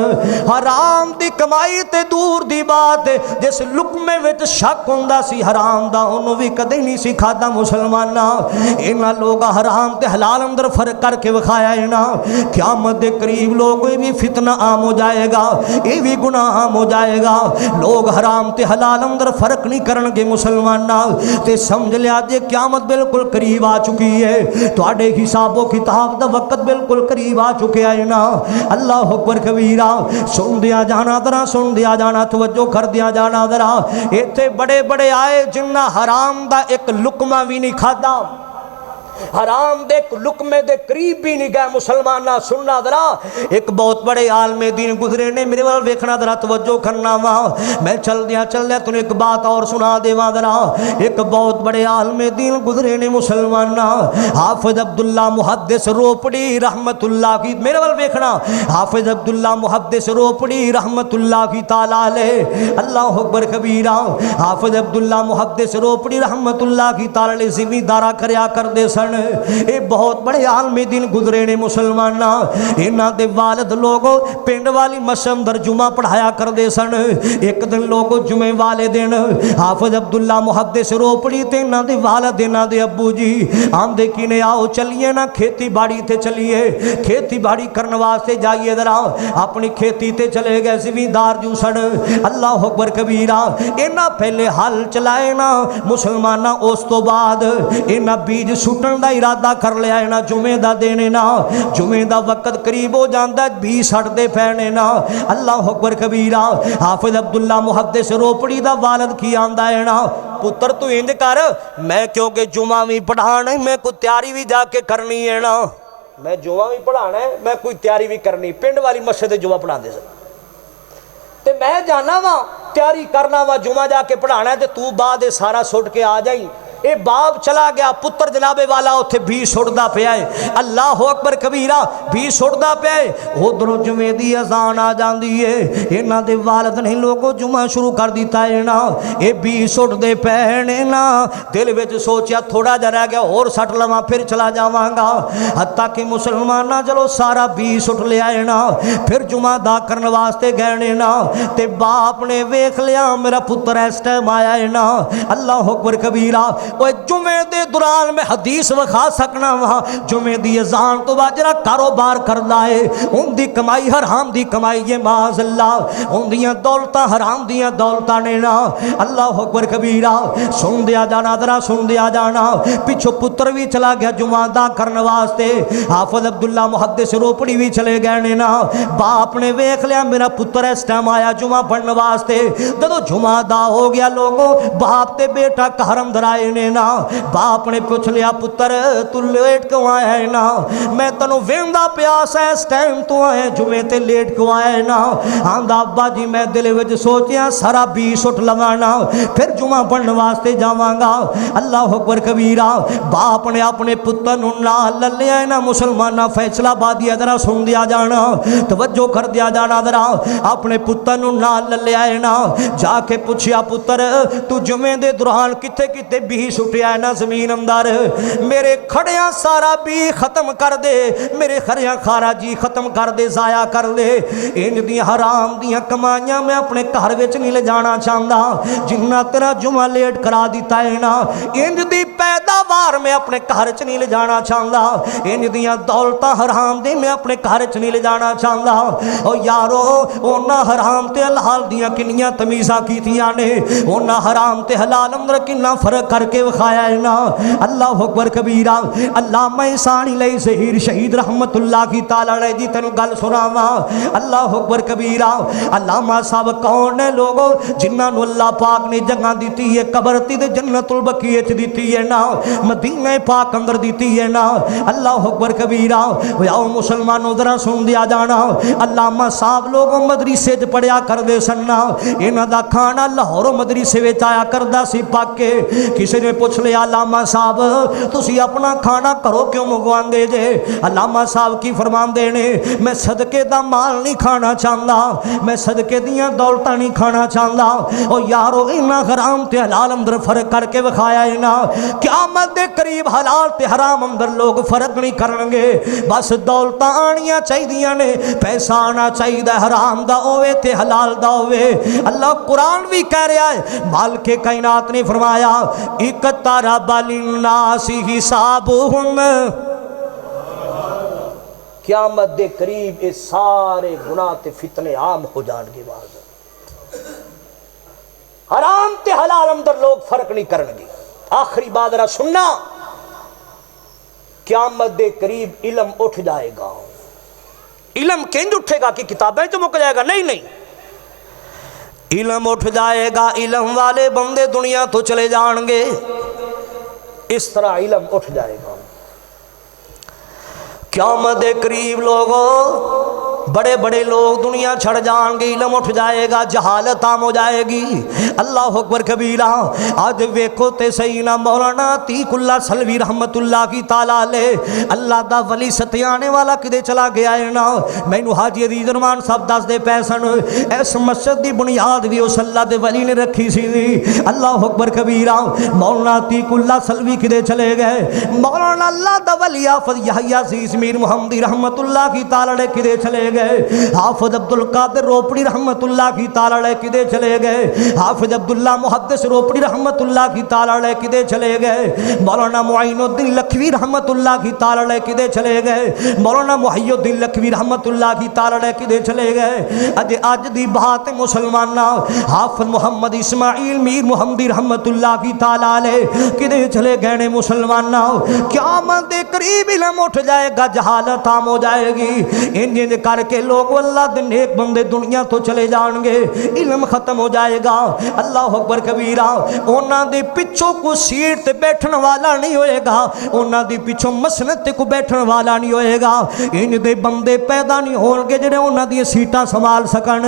हराम दी कमाई ते दूर दी बात जिस लुकमे विच शक हुंदा सी हराम दा ओनू भी कदे नहीं सी खादा मुसलमाना इन्हां लोग हराम ते हलाल अंदर फर्क करके विखाया है ना क़यामत दे करीब लोग भी फितना आम हो जाएगा ये भी गुनाह आम हो जाएगा लोग हराम ते हलाल अंदर फर्क नहीं करनगे मुसलमाना ते समझ लिया जे क़यामत बिल्कुल करीब आ चुकी है तुहाडे हिसाबो किताब दा वक्त बिल्कुल करीब आ चुका है ना अल्लाह अकबर कबीरा सुन दिया जाना दरा सुन दिया जाना तवज्जो कर दिया जाना दरा इत्थे बड़े बड़े आए जिन्ना हराम दा एक लुकमा भी नहीं खादा हराम दे लुकमे दे करीब भी नहीं गए मुसलमाना सुनना दरा एक बहुत बड़े आलमे दीन गुजरे ने मेरे वाल वेखना दरा तवज्जो करना वा मैं चल दिया तुन एक बात और सुना देवा दरा एक बहुत बड़े आलमे दीन गुजरे ने मुसलमाना हाफिज अब्दुल्ला मुहद्दिस रोपड़ी रहमतुल्लाह की मेरे वाल वेखना हाफिज अब्दुल्ला मुहद्दिस रोपड़ी रहमतुल्लाह की ताला अलैह अल्लाह अकबर कबीरा हाफिज अब्दुल्ला मुहद्दिस रोपड़ी रहमतुल्लाह की ताला अलैह ज़िम्मेदारा करया कर दे सन ये बहुत बड़े आलमी दिन गुजरे ने मुसलमाना इन्हां दे वालिद लोग पिंड वाली मस्जिद अंदर जुमा पढ़ाया करते सन एक दिन लोग जुमे वाले दिन हाफिज अब्दुल्ला मुहद्दिस रोपड़ी ते इन्हां दे वालिद इन्हां दे अब्बू जी आंदे कि ने आओ चलिए ना खेती बाड़ी ते चलिए खेती बाड़ी करने वास्ते जाइए जरा अपनी खेती ते चले गए ज़िमींदार जू सन अल्लाह अकबर कबीरा इन्हां पहले हल चलाए ना मुसलमाना उस तो बाद इन्हां बीज सुटन दा इरादा कर लिया है ना जुमे दा देने ना जुमे दा वक्त करीब हो जाता है भी सड़ते पैने ना अल्लाह अकबर कबीरा हाफिज अब्दुल्ला मुहद्दिस रोपड़ी दा वालिद की आंदा है ना पुत्र तू इंज कर मैं क्योंकि जुमा भी पढ़ाना मैं कोई तैयारी भी जाके करनी है ना मैं जुमा भी पढ़ाना है मैं कोई तैयारी भी करनी पिंड वाली मस्जिद जुमा पढ़ाते ते मैं जाना वा तैयारी करना वा जुमा जाके पढ़ाना है तू बाद सारा सुट के आ जाई ये बाप चला गया पुत्र जनाबे वाला उत्थे भी सुटदा पिया है अल्लाह अकबर कबीरा भी सुटदा पिया है उधरों जुमे दी अजान आ जाती है इन्हां दे वालिद ने लोगों जुमा शुरू कर दिता है ना ये भी सुटदे पए ने ना दिल विच सोचा थोड़ा जा रह गया और सट लवां फिर चला जावांगा हत्ता कि मुसलमाना चलो सारा भी सुट लिया है ना फिर जुमा दा करन वास्ते गए ने ना ते बाप ने वेख लिया मेरा पुत्र इस टाइम आया है ना अल्लाह अकबर कबीरा जुमे दे दौरान मैं हदीस विखा सकना वा जुमे दी अजान तो बाद जरा कारोबार करदा है उनदी कमाई हराम दी कमाई है माज़अल्लाह उनदियां दौलतां हराम दियां दौलतां ने ना अल्लाह अकबर कबीरा सुन दिया जाना दरा सुन दिया जाना पिछो पुत्र भी चला गया जुमा दा करने वास्ते हाफिज अब्दुल्ला मुहद्दिस रोपड़ी भी चले गए ने ना बाप ने वेख लिया मेरा पुत्र इस टाइम आया जुमा पढ़ने वास्ते जदों जुमा दा हो गया लोगों बाप ते बेटा घर अंदर आए ने ना बाप ने पूछ लिया पुत्र तू लेट क्यों आया है ना मैं तेनों वेंदा प्यास है इस टाइम तू आए जुमे ते लेट क्यों आया है ना आंदा अब्बा जी मैं दिल विच सोचिया सारा भी सुट लवाना फिर जुमा पढ़ने वास्ते जावांगा अल्लाह अकबर कबीरा बाप ने अपने पुत्र नूं नाल लिया ना मुसलमाना फैसलाबाद जरा सुन दिया जाना तवज्जो कर दिया जाना जरा अपने पुत्र नूं नाल लिया ना जाके पूछया पुत्र तू जुमे दे दौरान किथे किथे भी सुटिया ना जमीन अंदर मेरे खड़िया सारा भी खत्म कर दे मेरे खड़िया खारा जी खत्म कर दे जाया कर दे इंज दी हराम दियां कमाइयां मैं अपने घर विच नहीं ले जाना चाहता जिन्ना तेरा जुमा लेट करा दिता है ना इंज दी पैदावार मैं अपने घर च नहीं ले जाना चाहता इंज दियां दौलतां हराम दी मैं अपने घर च नहीं ले जाना चाहता ओ यारो उन्हां हराम ते हलाल दियां किन्नियां तमीज़ां कीतियां ने उन्हां हराम ते हलाल अंदर किन्ना फर्क करके विखाया है ना अल्लाह अकबर कबीरा अल्लामा इंसानी लई ज़हीर शहीद रहमतुल्लाह की ताला अलैह दी तेनू गल सुनावा अल्लाह अकबर कबीरा अल्लामा साहब कौन ने लोगों जिन्हां नू अल्लाह पाक ने जगह दी है कबर ती ते जन्नतुल बकी च दी है ना मदीने पाक अंदर दी है ना। अल्लाह अकबर कबीरा। आओ मुसलमानों जरा सुन दिया जाना। अल्लामा साहब लोग मदरसे च पढ़िया करते सन ना। इन्हां दा खाना लाहौरों मदरसे विच आया करदा सी पक के। किसी ने पूछ लिया अल्लामा साहब तुसी अपना खाना घरों क्यों मंगवांदे जे? अल्लामा साहब की फरमांदे ने मैं सदके दा माल नहीं खाना चाहता, मैं सदके दियां दौलतां नहीं खाना चाहता। और यारो इन्ना हराम ते हलाल अंदर फर्क करके विखाया है ना। क़यामत दे करीब हलाल ते हराम अंदर लोग फर्क नहीं करनगे। बस दौलत आनियां चाहिए ने, पैसा आना चाहिए, हराम दा होवे ते हलाल दा होवे। अल्लाह कुरान भी कह रहा है, मालिक कायनात ने फरमाया इक़तरब लिन्नासि हिसाबुहुम। क़यामत दे करीब ये सारे गुनाह ते फितने आम हो जाएंगे। हराम ते हलाल अंदर लोग फर्क नहीं करनगे। आखिरी बात जरा सुनना, क़यामत दे करीब इल्म उठ जाएगा। इल्म किंज उठेगा कि किताबें तो मुक जाएगा? नहीं नहीं, इल्म उठ जाएगा। इल्म वाले बंदे दुनिया तो चले जाएंगे। इस तरह इल्म उठ जाएगा। क़यामत दे करीब लोगों बड़े बड़े लोग दुनिया छड़ जाएंगे, इल्म उठ जाएगा, जहालत आम हो जाएगी। अल्लाह अकबर कबीरा। आज वेखो ते सही ना, मौलाना अतीकुल्लाह सलवी रहमतुल्लाह की ताला ले, अल्लाह दा वली सत्याने वाला किदे चला गया है ना। मैनू हाजी अजीज रहमान साहब दसदे पै सन, इस मस्जिद की बुनियाद भी उस अल्लाह दे वली ने रखी सी। अल्लाह अकबर कबीरा। मौलाना अतीकुल्लाह सलवी किदे चले गए? मौलाना अल्लाह दा वली हाफिज यहया अज़ीज़ मीर मुहम्मदी रहमतुल्लाह की ताला ले किदे चले गए? हाफिज अब्दुल कादिर रोपड़ी रहमतुल्लाह की ताला किदे चले गए? हाफिज अब्दुल्ला मुहद्दिस रोपड़ी रहमतुल्लाह की ताला किदे चले गए? मौलाना मुईनुद्दीन लखवी रहमतुल्लाह की ताला किदे चले गए? मौलाना मुहय्यिद्दीन लखवी रहमतुल्लाह की ताला किदे चले गए? अज दी बात है मुसलमाना, हाफिज मोहम्मद इस्माइल मीर मुहम्मदी रहमतुल्लाह की ताला किदे चले गए ने मुसलमाना। क़यामत दे करीब इल्म उठ जाएगा, जहालत आम हो जाएगी। इंज करके लोग अल्लाह दे नेक बंदे दुनिया तो चले जाएंगे, इल्म खत्म हो जाएगा। अल्लाह अकबर कबीरा। उन्हां दे पिछों को सीट ते बैठन वाला नहीं होएगा, उन्हां दे पिछों मसनद ते को बैठन वाला नहीं होएगा। इंज दे बंदे पैदा नहीं होणगे जिहड़े उन्हां दी सीटां संभाल सकन।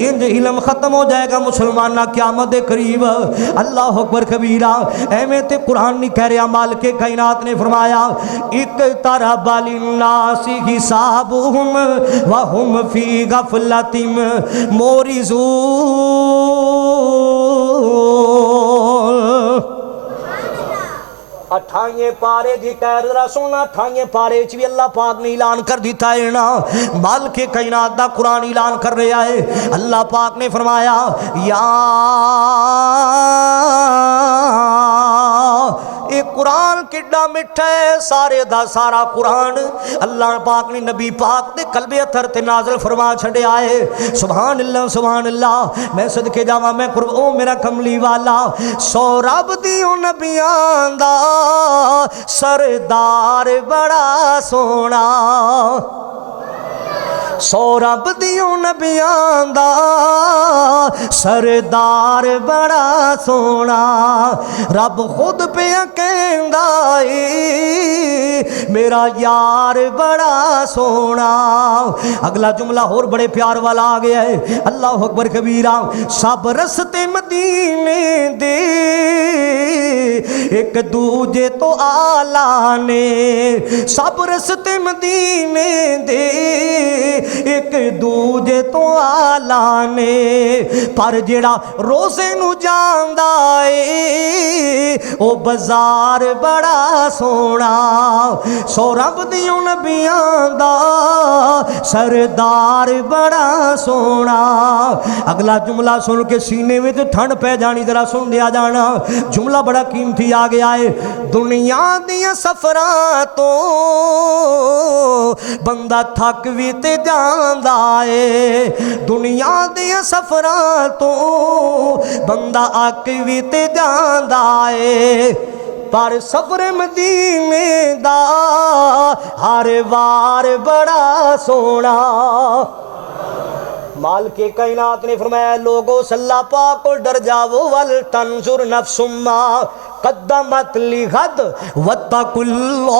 इंज इल्म खत्म हो जाएगा मुसलमाना क़यामत दे करीब। अल्लाह अकबर कबीरा। एवें ते कुरान नहीं कह रहा, मालिक कायनात ने फरमाया इक़तरब लिन्नासि हिसाबुहुम वहुम फी गफलतिम मोरिज़ून। अठाइए पारे की कैद जरा सुनना। अठाइए पारे च भी अल्लाह पाक ने ऐलान कर दिता है ना। मालिक कायनात दा कुरान ऐलान कर रहा है। अल्लाह पाक ने फरमाया या ये कुरान किड्डा मिठा है, सारे दा सारा कुरान अल्लाह पाक ने नबी पाक दे कल्बे अथर ते नाज़िल फरमा छड़िया है। सुभान अल्लाह सुभान अल्लाह। मैं सदके जावा मैं कुर्ब ओ मेरा कमली वाला, सौ रब दियों नबियां दा सरदार बड़ा सोना, सौ रब दियों नबियां दा सरदार बड़ा सोना। रब खुद पे कहंदा ए मेरा यार बड़ा सोना। अगला जुमला और बड़े प्यार वाला आ गया है। अल्लाह अकबर कबीरा। सब रस्ते मदीने दे एक दूजे तो आला ने, सब रस्ते मदीने दे एक दूजे तो आला ने, पर जेड़ा रोज़े नू जांदा ए ओ बाजार बड़ा सोना। सौ रब दियों नबियां दा सरदार बड़ा सोना। अगला जुमला सुन के सीने में तो ठंड पै जानी, जरा सुन दिया जाना। जुमला बड़ा कीमती आ गया है। दुनिया दियां सफरां तो बंदा थक भी ते जांदा है, दुनिया दियां सफरां तो बंदा अक भी ते जांदा है, पर सफर मदीने दा हर वार बड़ा सोना। माल के कायनात ने फरमाया लोगो सल्ला पाक को डर जाओ वल तंजुर नफ्सुम्मा कद्दमत लिगद वत्तकुल्लाह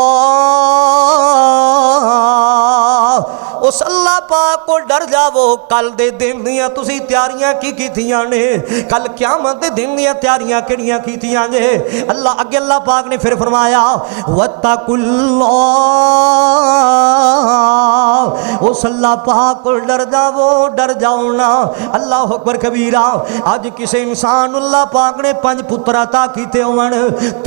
उस अल्लाह पाक को डर जावो कल दे दिन दियां तुसी तैयारियां की कीतियां ने कल क़यामत दे दिन दियां तैयारियां किहड़ियां कीतियां ने अल्लाह अगे अल्लाह पाक ने फिर फरमाया वत्तकुल्लाह उस अल्लाह पाक को डर जाओ ना अल्लाह अकबर कबीरा अज किसी इंसान अल्लाह पाक ने 5 पुत्र अता कीते होवन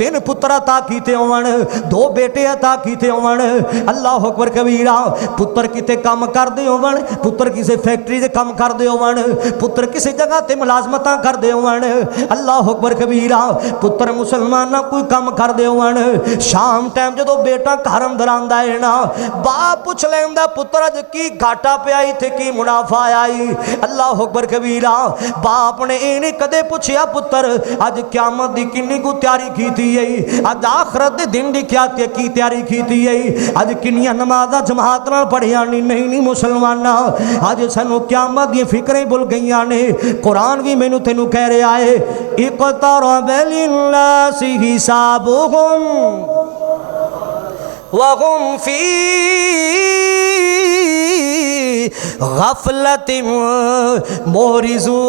3 पुत्र अता कीते होवन 2 बेटे अता कीते होवन अल्लाह अकबर कबीरा पुत्र किते काम करते होवन पुत्र किसी फैक्ट्री से काम करते होवन पुत्र किसी जगह ते मुलाजमत करते होवन अल्लाह अकबर कबीरा पुत्र मुसलमान कोई काम करते होवन शाम टाइम जो बेटा घर अंदर आंदा है ना बाप पूछ लेंदा पुत्र अज की घाटा पिया इत्थे की मुनाफा आई अल्लाह अकबर कबीरा बाप ने ये नहीं कदे पूछया पुत्र अज क़यामत दी किन्नी को तैयारी कीती है अज आखरत दे दिन दी क्या की तैयारी कीती है अज किन्नियां नमाज़ां जमात नाल पढ़िया नहीं मुसलमाना अज सानू क़यामत दी फिक्रें भुल गईयां ने कुरान भी मैनू तेनू कह रहा है इक़्तरब लिन्नासि हिसाबुहुम वहुम फी गफलतिन मोरिज़ून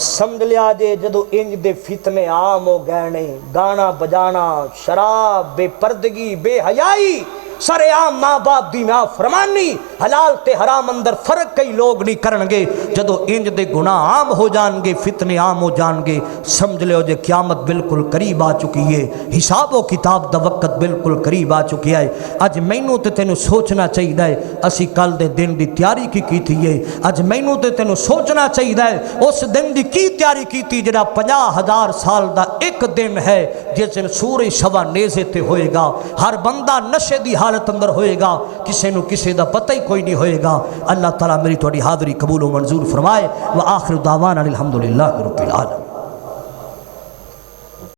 समझ लिया जे जदों इंज दे फितने आम हो गए ने गाना बजाना शराब बेपर्दगी बेहयाई सरेआम माँ बाप दी नाफरमानी हलाल ते हराम अंदर फर्क कई लोग नहीं करनगे जदों इंज दे गुनाह आम हो जाएंगे फितने आम हो जाएंगे समझ लो जे क़यामत बिल्कुल करीब आ चुकी है हिसाबो किताब दा वक्त बिल्कुल करीब आ चुकी है अज मैनू ते तेनू सोचना चाहिए असी कल दे दिन की तैयारी की कीती है अज मैनू ते तेनू सोचना चाहिए उस दिन की की तैयारी की जिहड़ा 50,000 साल का एक दिन है जिस दिन सूरज सवा नेज़े ते होएगा हर बंदा नशे की हालत अंदर होएगा किसी नू किसी का पता ही कोई नहीं होएगा अल्लाह ताला मेरी तुहाडी हाज़री कबूल व मंजूर फरमाए व आखिर दावाना अल्हम्दुलिल्लाह रब्बिल आलमीन।